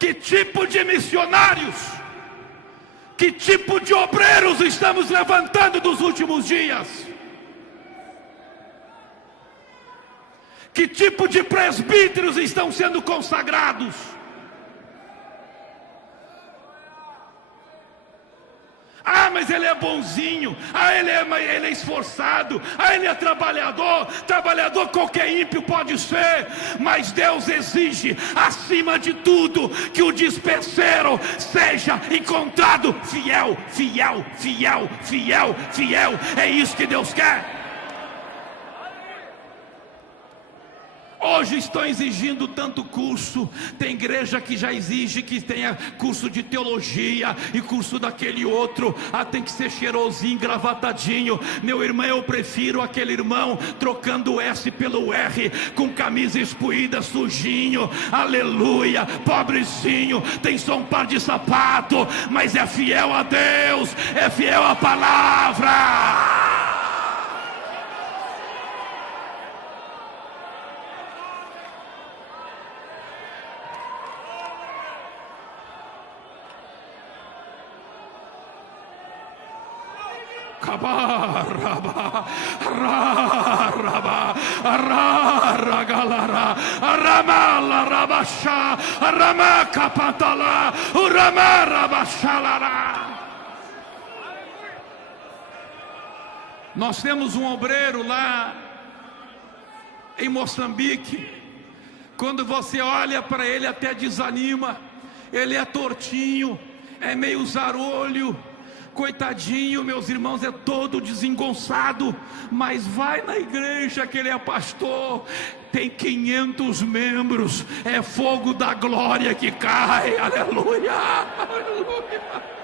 Que tipo de missionários, que tipo de obreiros estamos levantando nos últimos dias? Que tipo de presbíteros estão sendo consagrados? Ah, mas ele é bonzinho. Ah, ele é esforçado. Ah, ele é trabalhador. Trabalhador qualquer ímpio pode ser. Mas Deus exige, acima de tudo, que o dispenseiro seja encontrado fiel, fiel, fiel, fiel, fiel. É isso que Deus quer. Hoje estão exigindo tanto curso. Tem igreja que já exige que tenha curso de teologia e curso daquele outro. Ah, tem que ser cheirosinho, gravatadinho. Meu irmão, eu prefiro aquele irmão trocando o S pelo R, com camisa espuída, sujinho, aleluia, pobrezinho, tem só um par de sapato, mas é fiel a Deus, é fiel à palavra. Nós temos um obreiro lá em Moçambique. Quando você olha para ele até desanima. Ele é tortinho, é meio zarolho, coitadinho, meus irmãos, é todo desengonçado, mas vai na igreja que ele é pastor, tem 500 membros, é fogo da glória que cai, aleluia, aleluia.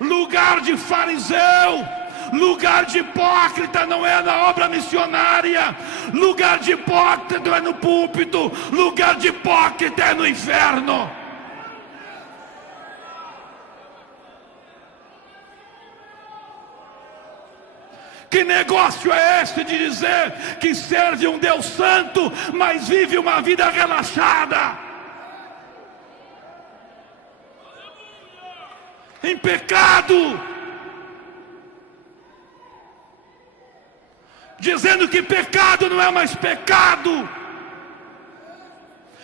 Lugar de fariseu, lugar de hipócrita não é na obra missionária. Lugar de hipócrita não é no púlpito. Lugar de hipócrita é no inferno. Que negócio é esse de dizer que serve um Deus santo, mas vive uma vida relaxada, em pecado, dizendo que pecado não é mais pecado,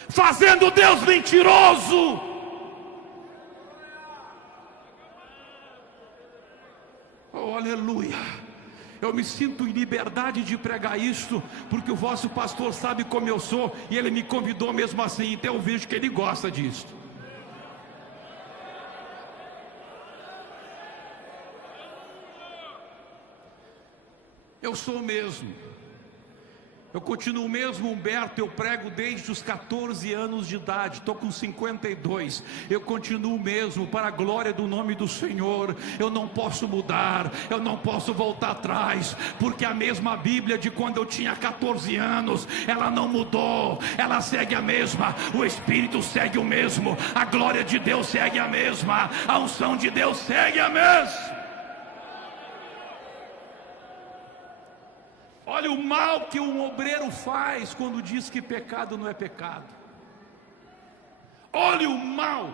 fazendo Deus mentiroso. Oh, aleluia. Eu me sinto em liberdade de pregar isso, porque o vosso pastor sabe como eu sou, e ele me convidou mesmo assim, então eu vejo que ele gosta disso. Eu sou o mesmo, eu continuo o mesmo, Humberto. Eu prego desde os 14 anos de idade, estou com 52, eu continuo o mesmo, para a glória do nome do Senhor. Eu não posso mudar, eu não posso voltar atrás, porque a mesma Bíblia de quando eu tinha 14 anos, ela não mudou, ela segue a mesma, o Espírito segue o mesmo, a glória de Deus segue a mesma, a unção de Deus segue a mesma. Olha o mal que um obreiro faz quando diz que pecado não é pecado. Olha o mal.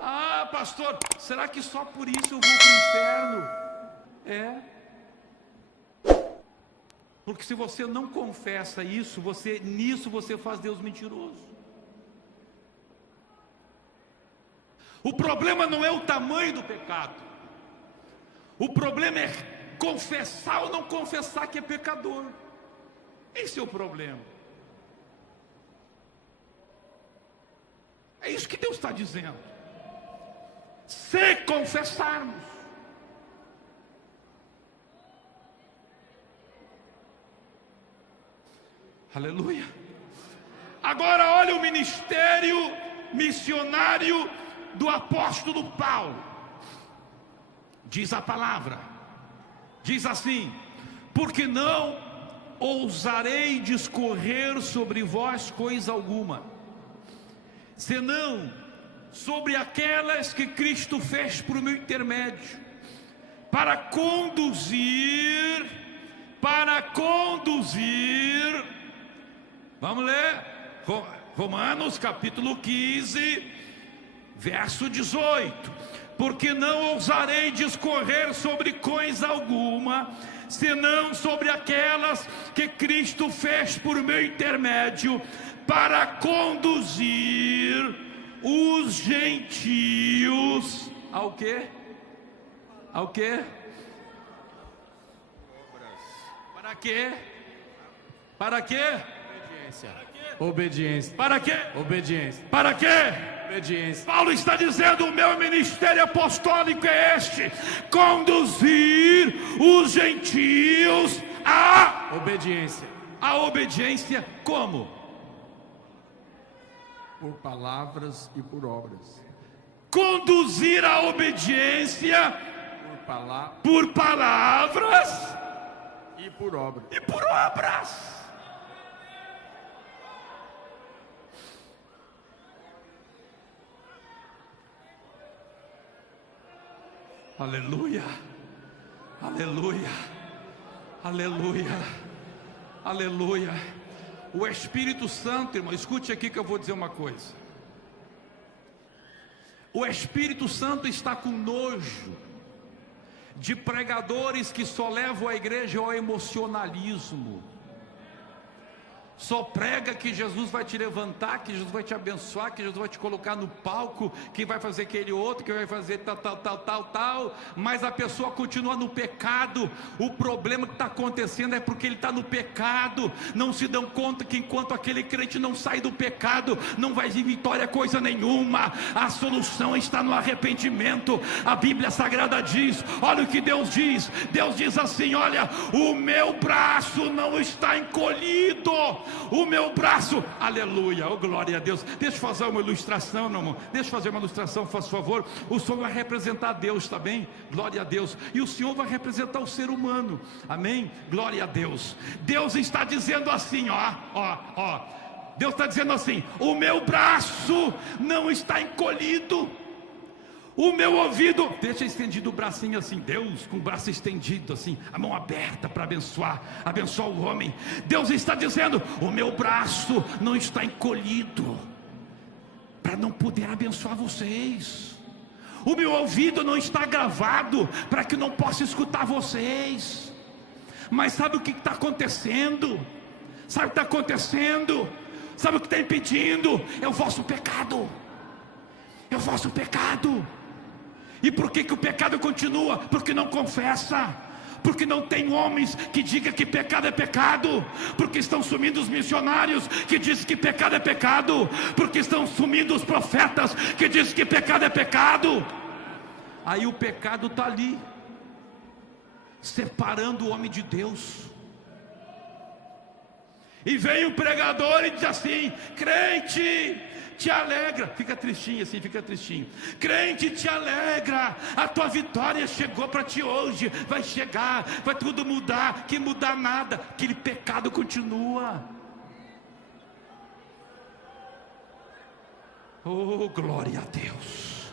Ah, pastor, será que só por isso eu vou para o inferno? É. Porque se você não confessa isso, nisso você faz Deus mentiroso. O problema não é o tamanho do pecado. O problema é confessar ou não confessar que é pecador. Esse é o problema. É isso que Deus está dizendo. Se confessarmos. Aleluia. Agora olha o ministério missionário do apóstolo Paulo. Diz a palavra, diz assim: porque não ousarei discorrer sobre vós coisa alguma, senão sobre aquelas que Cristo fez por meu intermédio, para conduzir, vamos ler, Romanos capítulo 15, verso 18: porque não ousarei discorrer sobre coisa alguma, senão sobre aquelas que Cristo fez por meu intermédio, para conduzir os gentios ao quê? Ao quê? Para quê? Para quê? Obediência. Para quê? Obediência. Para quê? Obediência. Paulo está dizendo: o meu ministério apostólico é este: conduzir os gentios à obediência. A obediência como? Por palavras e por obras. Conduzir a obediência por palavras e por obras. E por obras. Aleluia, aleluia, aleluia, aleluia. O Espírito Santo, irmão, escute aqui que eu vou dizer uma coisa. O Espírito Santo está com nojo de pregadores que só levam a igreja ao emocionalismo. Só prega que Jesus vai te levantar, que Jesus vai te abençoar, que Jesus vai te colocar no palco, que vai fazer aquele outro, que vai fazer tal, mas a pessoa continua no pecado. O problema que está acontecendo é porque ele está no pecado. Não se dão conta que enquanto aquele crente não sai do pecado, não vai vir vitória coisa nenhuma. A solução está no arrependimento. A Bíblia Sagrada diz, olha o que Deus diz. Deus diz assim: olha, o meu braço não está encolhido, o meu braço, aleluia, oh glória a Deus. Deixa eu fazer uma ilustração, meu irmão, deixa eu fazer uma ilustração, faz favor. O Senhor vai representar Deus, tá bem? Glória a Deus. E o Senhor vai representar o ser humano, amém? Glória a Deus. Deus está dizendo assim, ó, Deus está dizendo assim: o meu braço não está encolhido, o meu ouvido, deixa estendido o bracinho assim, Deus com o braço estendido assim, a mão aberta para abençoar o homem. Deus está dizendo: o meu braço não está encolhido para não poder abençoar vocês. O meu ouvido não está gravado para que não possa escutar vocês. Mas sabe o que está acontecendo? Sabe o que está acontecendo? Sabe o que está impedindo? É o vosso pecado. É o vosso pecado. E por que o pecado continua? Porque não confessa. Porque não tem homens que digam que pecado é pecado. Porque estão sumindo os missionários que dizem que pecado é pecado. Porque estão sumindo os profetas que dizem que pecado é pecado. Aí o pecado está ali, separando o homem de Deus. E vem o pregador e diz assim: crente, te alegra, fica tristinho assim, fica tristinho. Crente, te alegra, a tua vitória chegou para ti hoje, vai chegar, vai tudo mudar. Que mudar nada, aquele pecado continua. Oh glória a Deus,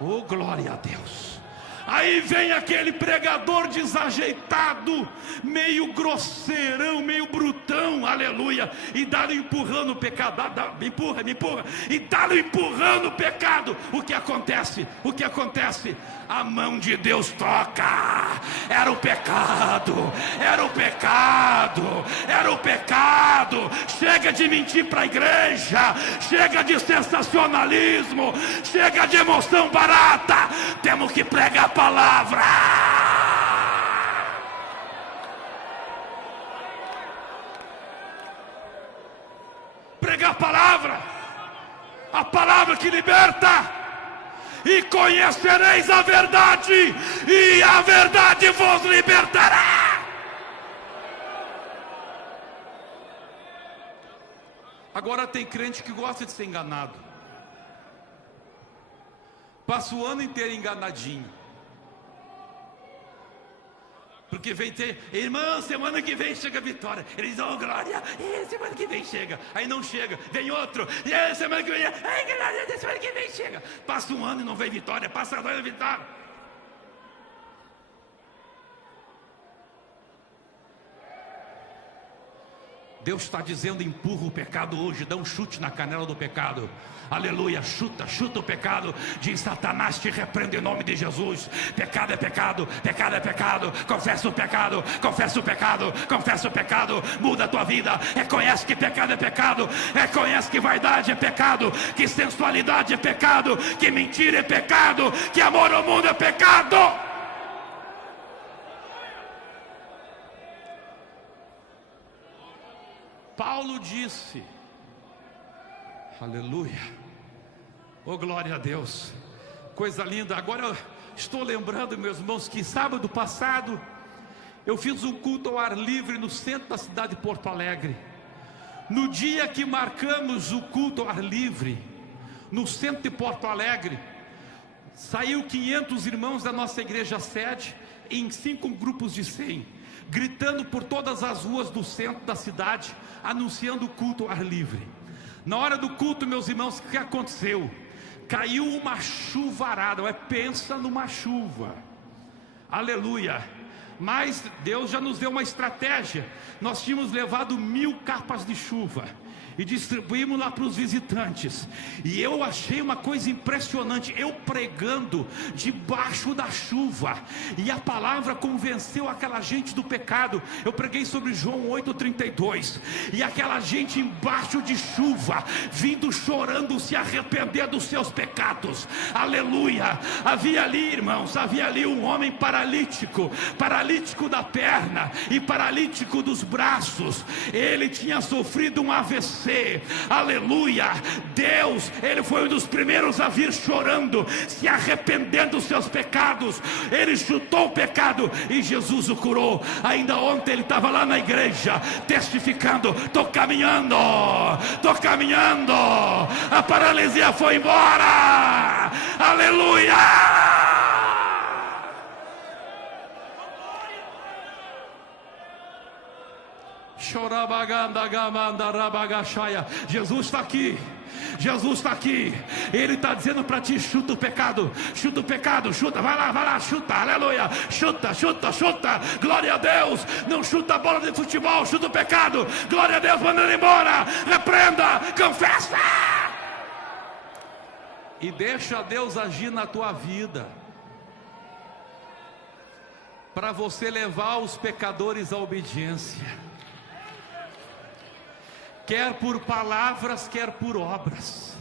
oh glória a Deus. Aí vem aquele pregador desajeitado, meio grosseirão, meio brutão, aleluia, e dá-lhe empurrando o pecado, me empurra, e dá-lhe empurrando o pecado. O que acontece? A mão de Deus toca. Era o pecado. Chega de mentir para a igreja, chega de sensacionalismo, chega de emoção barata. Temos que pregar a palavra. Pregar a palavra que liberta. E conhecereis a verdade, e a verdade vos libertará. Agora tem crente que gosta de ser enganado, passa o ano inteiro enganadinho, porque vem ter, irmão, semana que vem chega a vitória. Eles dão glória, semana que vem chega. Aí não chega, vem outro, e semana que vem, glória, semana que vem chega. Passa um ano e não vem vitória, passa 2 anos e vitória. Deus está dizendo: empurra o pecado hoje, dá um chute na canela do pecado. Aleluia, chuta o pecado. Diz: Satanás, te repreendo em nome de Jesus. Pecado é pecado, pecado é pecado. Confessa o pecado, muda a tua vida. Reconhece que pecado é pecado, reconhece que vaidade é pecado, que sensualidade é pecado, que mentira é pecado, que amor ao mundo é pecado. Paulo disse, aleluia, oh glória a Deus, coisa linda. Agora eu estou lembrando, meus irmãos, que sábado passado eu fiz um culto ao ar livre no centro da cidade de Porto Alegre. No dia que marcamos o culto ao ar livre no centro de Porto Alegre, saiu 500 irmãos da nossa igreja sede em 5 grupos de 100, gritando por todas as ruas do centro da cidade, anunciando o culto ao ar livre. Na hora do culto, meus irmãos, o que aconteceu? Caiu uma chuvarada, pensa numa chuva, aleluia. Mas Deus já nos deu uma estratégia. Nós tínhamos levado 1000 capas de chuva e distribuímos lá para os visitantes. E eu achei uma coisa impressionante, eu pregando debaixo da chuva, e a palavra convenceu aquela gente do pecado. Eu preguei sobre João 8,32, e aquela gente embaixo de chuva, vindo chorando, se arrepender dos seus pecados, aleluia. Havia ali, irmãos, um homem paralítico da perna e paralítico dos braços. Ele tinha sofrido um AVC, aleluia. Deus, ele foi um dos primeiros a vir chorando, se arrependendo dos seus pecados. Ele chutou o pecado e Jesus o curou. Ainda ontem ele estava lá na igreja testificando: estou caminhando, a paralisia foi embora, aleluia. Jesus está aqui. Ele está dizendo para ti: chuta o pecado, vai lá, chuta, aleluia, chuta, glória a Deus. Não chuta a bola de futebol, chuta o pecado, glória a Deus, manda ele embora, repreenda, confessa e deixa Deus agir na tua vida, para você levar os pecadores à obediência, quer por palavras, quer por obras.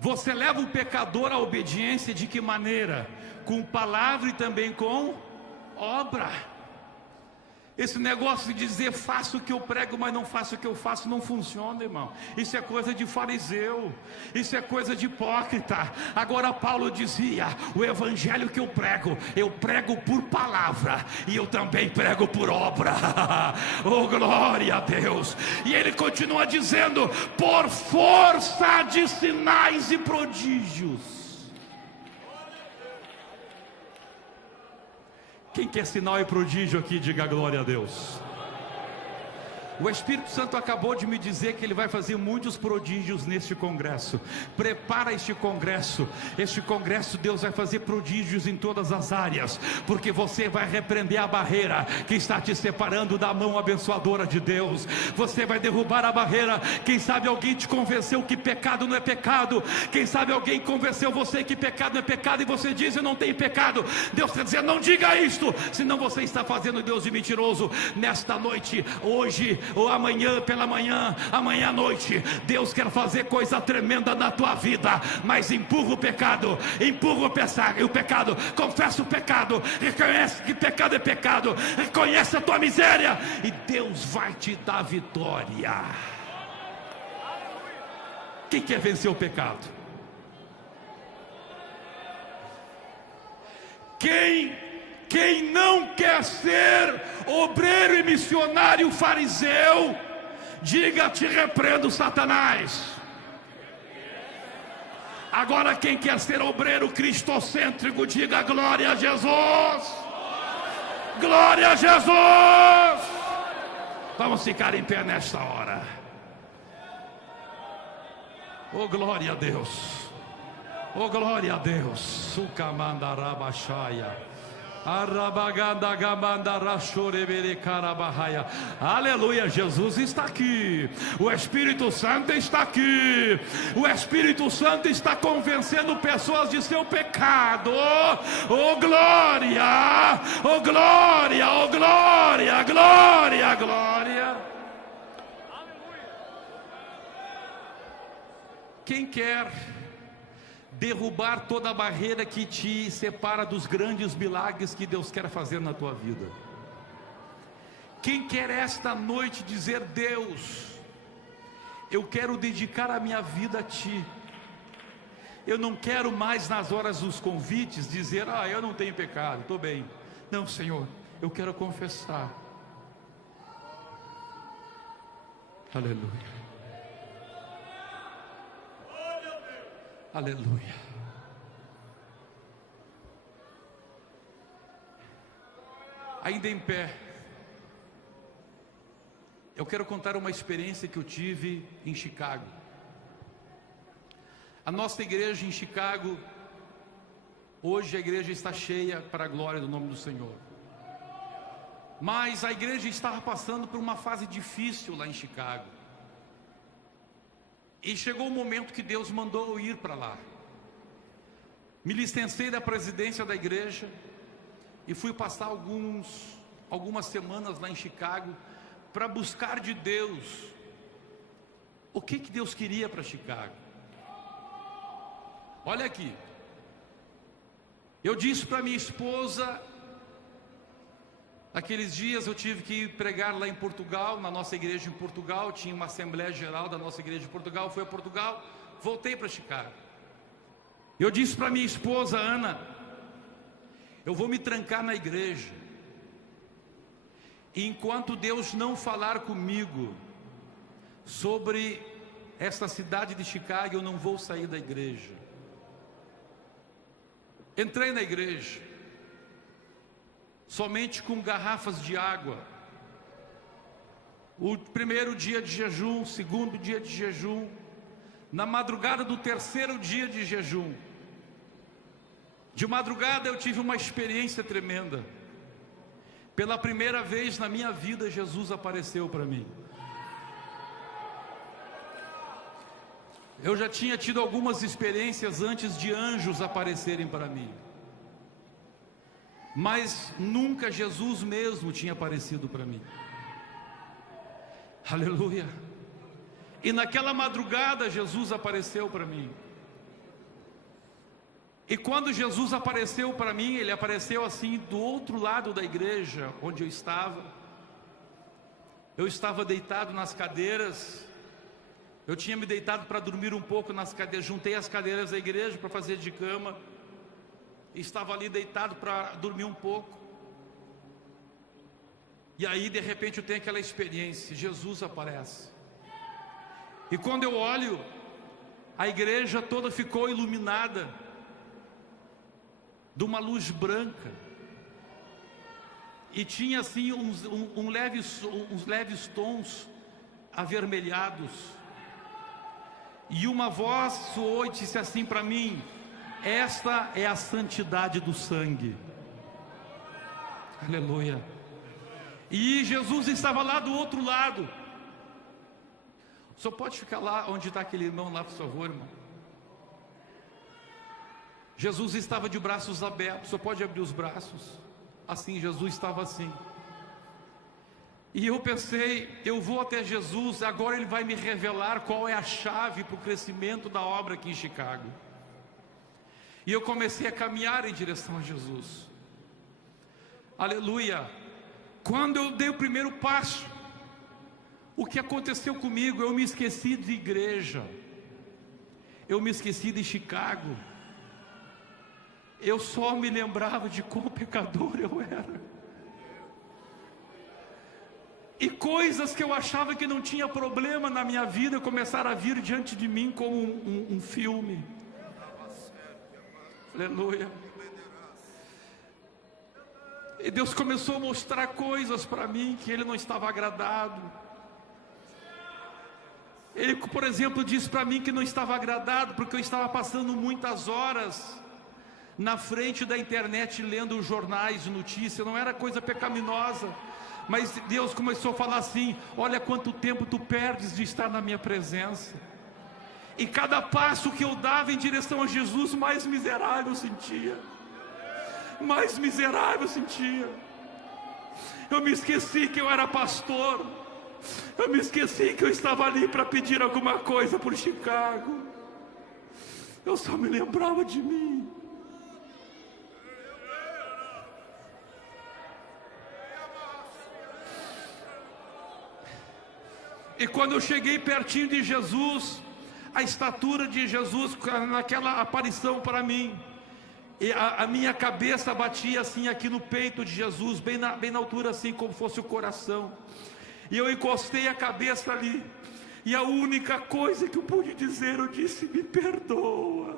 Você leva o pecador à obediência de que maneira? Com palavra e também com obra. Esse negócio de dizer faço o que eu prego, mas não faço o que eu faço, não funciona, irmão. Isso é coisa de fariseu, isso é coisa de hipócrita. Agora Paulo dizia: o evangelho que eu prego por palavra, e eu também prego por obra. Oh glória a Deus. E ele continua dizendo: por força de sinais e prodígios. Quem quer sinal e prodígio aqui, diga glória a Deus. O Espírito Santo acabou de me dizer que Ele vai fazer muitos prodígios neste congresso. Prepara este congresso. Este congresso Deus vai fazer prodígios em todas as áreas, porque você vai repreender a barreira que está te separando da mão abençoadora de Deus. Você vai derrubar a barreira. Quem sabe alguém te convenceu que pecado não é pecado. Quem sabe alguém convenceu você que pecado não é pecado, e você diz: eu não tenho pecado. Deus está dizendo: não diga isto, senão você está fazendo Deus de mentiroso. Nesta noite, hoje ou amanhã pela manhã, amanhã à noite, Deus quer fazer coisa tremenda na tua vida. Mas empurra o pecado, o pecado, confessa o pecado, reconhece que pecado é pecado, reconhece a tua miséria, e Deus vai te dar vitória. Quem quer vencer o pecado? Quem não quer ser obreiro e missionário fariseu, diga: te repreendo, Satanás. Agora, quem quer ser obreiro cristocêntrico, diga: glória a Jesus. Glória a Jesus. Vamos ficar em pé nesta hora. Oh, glória a Deus. Oh, glória a Deus. Sukamandarabashaya. Aleluia, Jesus está aqui. O Espírito Santo está aqui. O Espírito Santo está convencendo pessoas de seu pecado. Oh glória, oh glória, oh glória, glória, glória. Quem quer derrubar toda a barreira que te separa dos grandes milagres que Deus quer fazer na tua vida? Quem quer esta noite dizer: Deus, eu quero dedicar a minha vida a Ti. Eu não quero mais nas horas dos convites dizer: eu não tenho pecado, estou bem. Não, Senhor, eu quero confessar. Aleluia. Aleluia. Ainda em pé, eu quero contar uma experiência que eu tive em Chicago. A nossa igreja em Chicago, hoje a igreja está cheia para a glória do nome do Senhor. Mas a igreja estava passando por uma fase difícil lá em Chicago. E chegou o momento que Deus mandou eu ir para lá. Me licenciei da presidência da igreja e fui passar algumas semanas lá em Chicago para buscar de Deus o que Deus queria para Chicago. Olha aqui, eu disse para minha esposa, aqueles dias eu tive que ir pregar lá em Portugal, na nossa igreja em Portugal, tinha uma assembleia geral da nossa igreja em Portugal, fui a Portugal, voltei para Chicago. Eu disse para minha esposa, Ana, eu vou me trancar na igreja, e enquanto Deus não falar comigo sobre esta cidade de Chicago, eu não vou sair da igreja. Entrei na igreja, somente com garrafas de água. O primeiro dia de jejum, segundo dia de jejum, na madrugada do terceiro dia de jejum, de madrugada eu tive uma experiência tremenda. Pela primeira vez na minha vida, Jesus apareceu para mim. Eu já tinha tido algumas experiências antes de anjos aparecerem para mim, mas nunca Jesus mesmo tinha aparecido para mim. Aleluia. E naquela madrugada Jesus apareceu para mim. E quando Jesus apareceu para mim, Ele apareceu assim do outro lado da igreja onde eu estava. Eu estava deitado nas cadeiras. Eu tinha me deitado para dormir um pouco nas cadeiras. Juntei as cadeiras da igreja para fazer de cama. Estava ali deitado para dormir um pouco. E aí de repente eu tenho aquela experiência, Jesus aparece. E quando eu olho, a igreja toda ficou iluminada de uma luz branca. e tinha assim uns leves tons avermelhados. E uma voz soou e disse assim para mim: esta é a santidade do sangue. Aleluia. E Jesus estava lá do outro lado. Só pode ficar lá onde está aquele irmão lá, por favor, irmão. Jesus estava de braços abertos. Só pode abrir os braços. Assim, Jesus estava assim. E eu pensei, eu vou até Jesus, agora Ele vai me revelar qual é a chave para o crescimento da obra aqui em Chicago. E eu comecei a caminhar em direção a Jesus. Aleluia. Quando eu dei o primeiro passo, o que aconteceu comigo? Eu me esqueci de igreja. Eu me esqueci de Chicago. Eu só me lembrava de quão pecador eu era. E coisas que eu achava que não tinha problema na minha vida começaram a vir diante de mim como um filme. Aleluia. E Deus começou a mostrar coisas para mim que Ele não estava agradado. Ele, por exemplo, disse para mim que não estava agradado porque eu estava passando muitas horas na frente da internet lendo jornais de notícia. Não era coisa pecaminosa, mas Deus começou a falar assim: olha quanto tempo tu perdes de estar na minha presença. E cada passo que eu dava em direção a Jesus, mais miserável eu sentia. Mais miserável eu sentia. Eu me esqueci que eu era pastor. Eu me esqueci que eu estava ali para pedir alguma coisa por Chicago. Eu só me lembrava de mim. E quando eu cheguei pertinho de Jesus, a estatura de Jesus, naquela aparição para mim, e a minha cabeça batia assim aqui no peito de Jesus, bem na altura assim, como fosse o coração. E eu encostei a cabeça ali, e a única coisa que eu pude dizer, eu disse: me perdoa.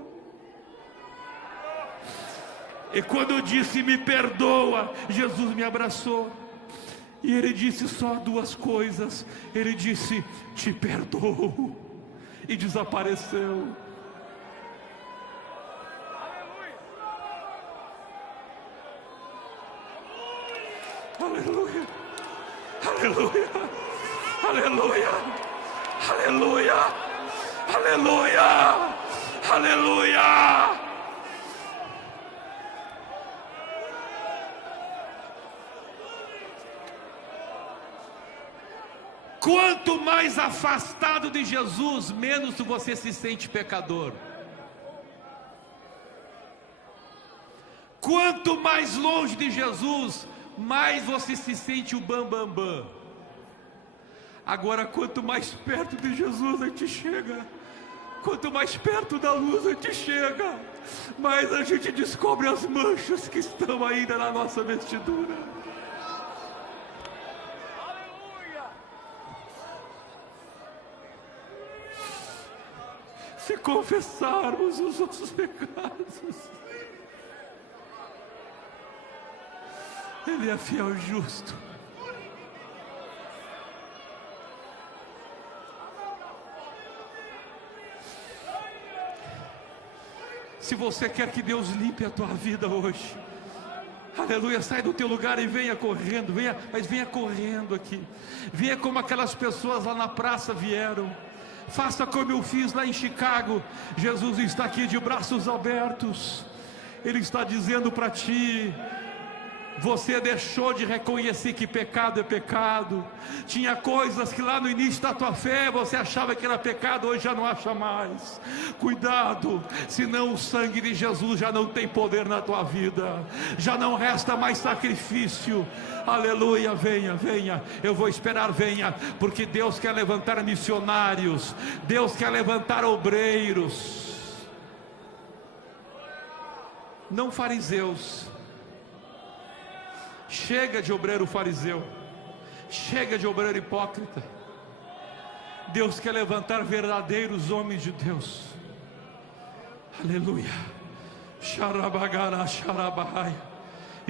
E quando eu disse me perdoa, Jesus me abraçou. E Ele disse só duas coisas. Ele disse: te perdoo. E desapareceu. Aleluia. Aleluia. Aleluia. Aleluia. Aleluia. Aleluia. Quanto mais afastado de Jesus, menos você se sente pecador. Quanto mais longe de Jesus, mais você se sente o bam. Agora, quanto mais perto de Jesus a gente chega, quanto mais perto da luz a gente chega, mais a gente descobre as manchas que estão ainda na nossa vestidura. Se confessarmos os nossos pecados, Ele é fiel e justo. Se você quer que Deus limpe a tua vida hoje, aleluia, sai do teu lugar e venha correndo, mas venha correndo aqui. Venha como aquelas pessoas lá na praça vieram. Faça como eu fiz lá em Chicago. Jesus está aqui de braços abertos. Ele está dizendo para ti: você deixou de reconhecer que pecado é pecado. Tinha coisas que lá no início da tua fé você achava que era pecado, hoje já não acha mais. Cuidado, senão o sangue de Jesus já não tem poder na tua vida. Já não resta mais sacrifício. Aleluia, venha, eu vou esperar, venha, porque Deus quer levantar missionários, Deus quer levantar obreiros, não fariseus. Chega de obreiro fariseu, chega de obreiro hipócrita. Deus quer levantar verdadeiros homens de Deus. Aleluia. Xarabagara, xarabahai.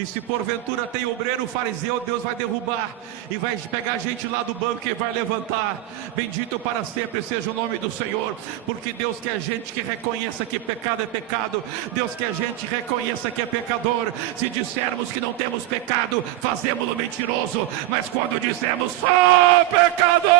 E se porventura tem obreiro fariseu, Deus vai derrubar e vai pegar gente lá do banco e vai levantar. Bendito para sempre seja o nome do Senhor, porque Deus quer gente que reconheça que pecado é pecado. Deus quer gente que reconheça que é pecador. Se dissermos que não temos pecado, fazemos-lo mentiroso, mas quando dissermos só pecador,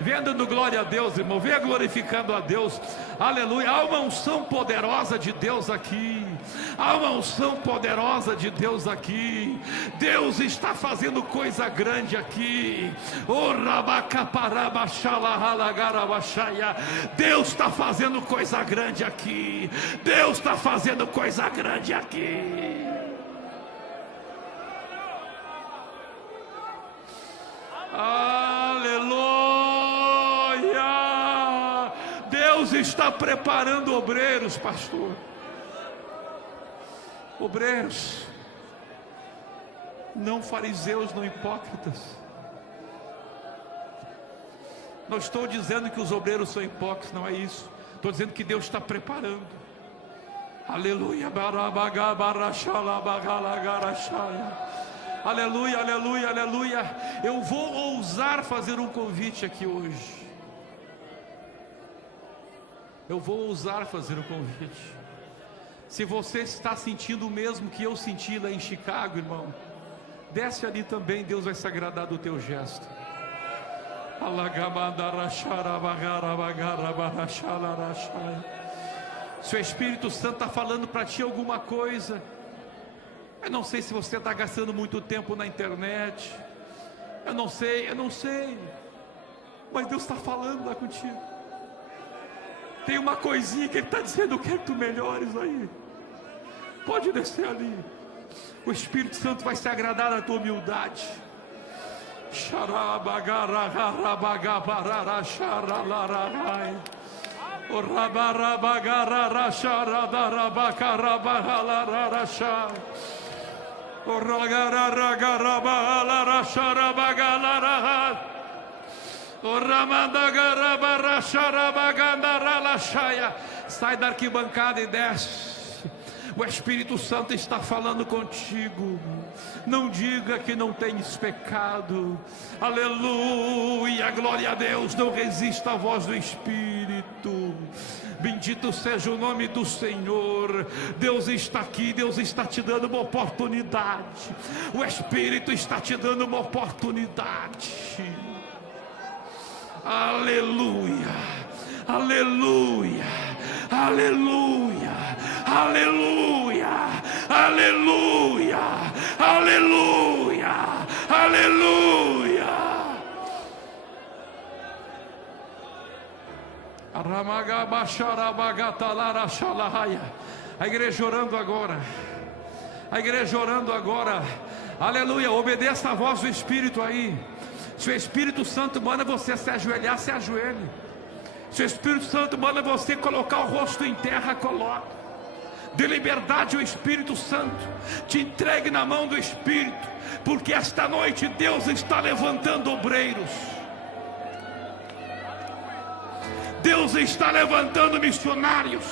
vendo no glória a Deus, irmão, venha glorificando a Deus, aleluia. Há uma unção poderosa de Deus aqui, há uma unção poderosa de Deus aqui. Deus está fazendo coisa grande aqui. Deus está fazendo coisa grande aqui. Deus está fazendo coisa grande aqui. Aleluia. Deus está preparando obreiros, pastor. Obreiros, não fariseus, não hipócritas. Não estou dizendo que os obreiros são hipócritas, não é isso. Estou dizendo que Deus está preparando. Aleluia. Aleluia, aleluia, aleluia. Eu vou ousar fazer um convite aqui hoje. Eu vou ousar fazer um convite. Se você está sentindo o mesmo que eu senti lá em Chicago, irmão, desce ali também, Deus vai se agradar do teu gesto. Se o Espírito Santo está falando para ti alguma coisa, eu não sei se você está gastando muito tempo na internet, eu não sei, mas Deus está falando lá contigo. Tem uma coisinha que Ele está dizendo: eu quero que tu melhores aí. Pode descer ali. O Espírito Santo vai se agradar da tua humildade. Sai da arquibancada e desce. O Espírito Santo está falando contigo. Não diga que não tens pecado. Aleluia, glória a Deus. Não resista à voz do Espírito. Bendito seja o nome do Senhor. Deus está aqui, Deus está te dando uma oportunidade. O Espírito está te dando uma oportunidade. Aleluia, aleluia, aleluia, aleluia, aleluia, aleluia, aleluia. A igreja orando agora. A igreja orando agora. Aleluia, obedeça a voz do Espírito aí. Se o Espírito Santo manda você se ajoelhar, se ajoelhe. Se o Espírito Santo manda você colocar o rosto em terra, coloque. Dê liberdade ao Espírito Santo. Te entregue na mão do Espírito, porque esta noite Deus está levantando obreiros. Deus está levantando missionários.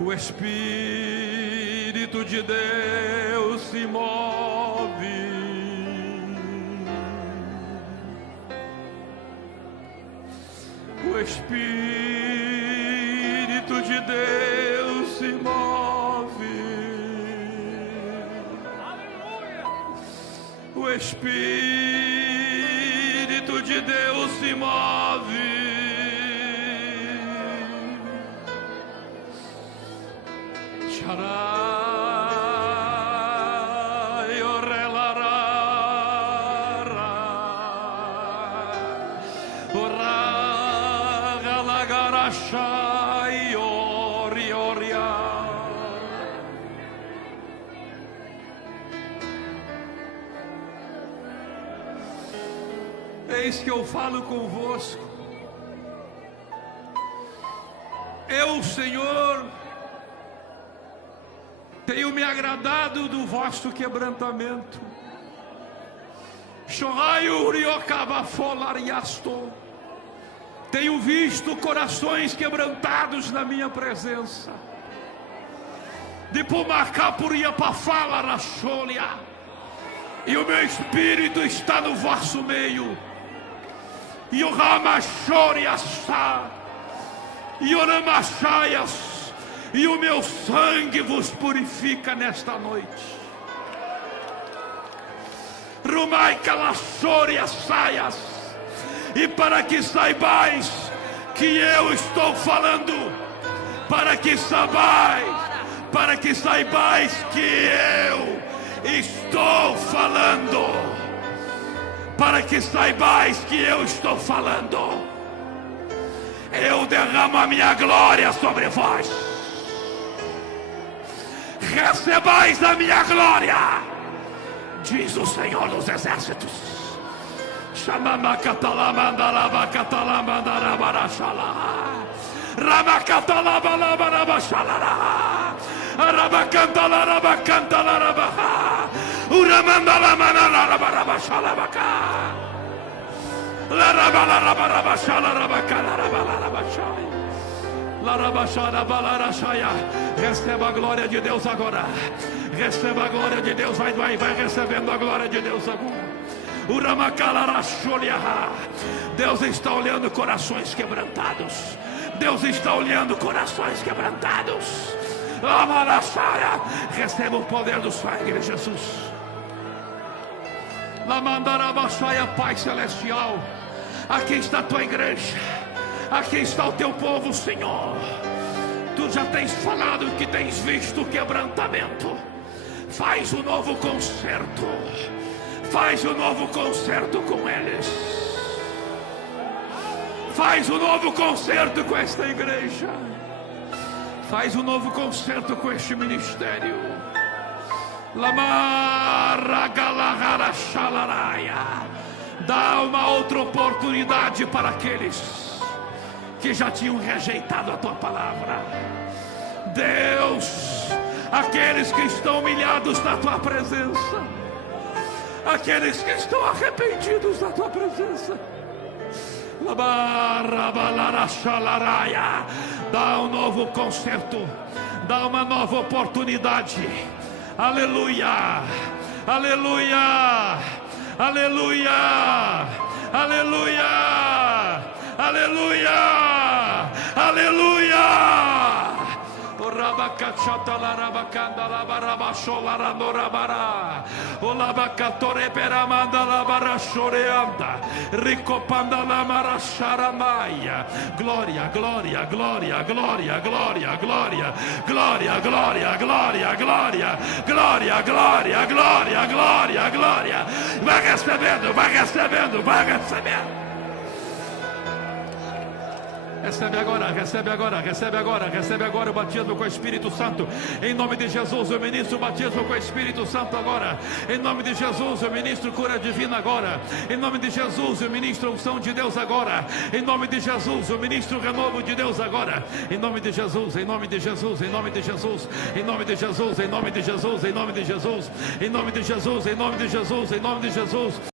O Espírito de Deus se move. O Espírito de Deus se move. O Espírito de Deus se move. vez que eu falo convosco. Eu, Senhor, tenho me agradado do vosso quebrantamento. Tenho visto corações quebrantados na minha presença. E o meu espírito está no vosso meio. E o Ramachoriassá, e o Ramachaias, e o meu sangue vos purifica nesta noite. Rumai Calachoriassaias. E para que saibais que eu estou falando, para que saibais que eu estou falando, para que saibais que eu estou falando, eu derramo a minha glória sobre vós. Recebais a minha glória, diz o Senhor dos Exércitos. Receba a glória de Deus agora. Receba a glória de Deus. Vai recebendo a glória de Deus agora. Deus está olhando corações quebrantados. Deus está olhando corações quebrantados. Receba o poder do sangue de Jesus. Pai celestial, aqui está a tua igreja, aqui está o teu povo, Senhor. Tu já tens falado que tens visto o quebrantamento. Faz um novo concerto. Faz um novo concerto com eles. Faz um novo concerto com esta igreja. Faz um novo concerto com este ministério. Dá uma outra oportunidade para aqueles que já tinham rejeitado a tua palavra. Deus, aqueles que estão humilhados na tua presença, aqueles que estão arrependidos da tua presença, dá um novo concerto, dá uma nova oportunidade. Aleluia, aleluia, aleluia, aleluia, aleluia, aleluia. Rabacachata la rabacanda la barabachola randorabara. O labacatore peramanda la barachoreanda. Ricopanda la maracharamaia. Glória, glória, glória, glória, glória, glória, glória, glória, glória, glória, glória, glória, glória, glória, glória. Vai recebendo, vai recebendo, vai recebendo. Recebe agora, recebe agora, recebe agora, recebe agora o batismo com o Espírito Santo. Em nome de Jesus, eu ministro o batismo com o Espírito Santo agora. Em nome de Jesus, eu ministro cura divina agora. Em nome de Jesus, eu ministro a unção de Deus agora. Em nome de Jesus, eu ministro o renovo de Deus agora. Em nome de Jesus, em nome de Jesus, em nome de Jesus, em nome de Jesus, em nome de Jesus, em nome de Jesus, em nome de Jesus, em nome de Jesus, em nome de Jesus.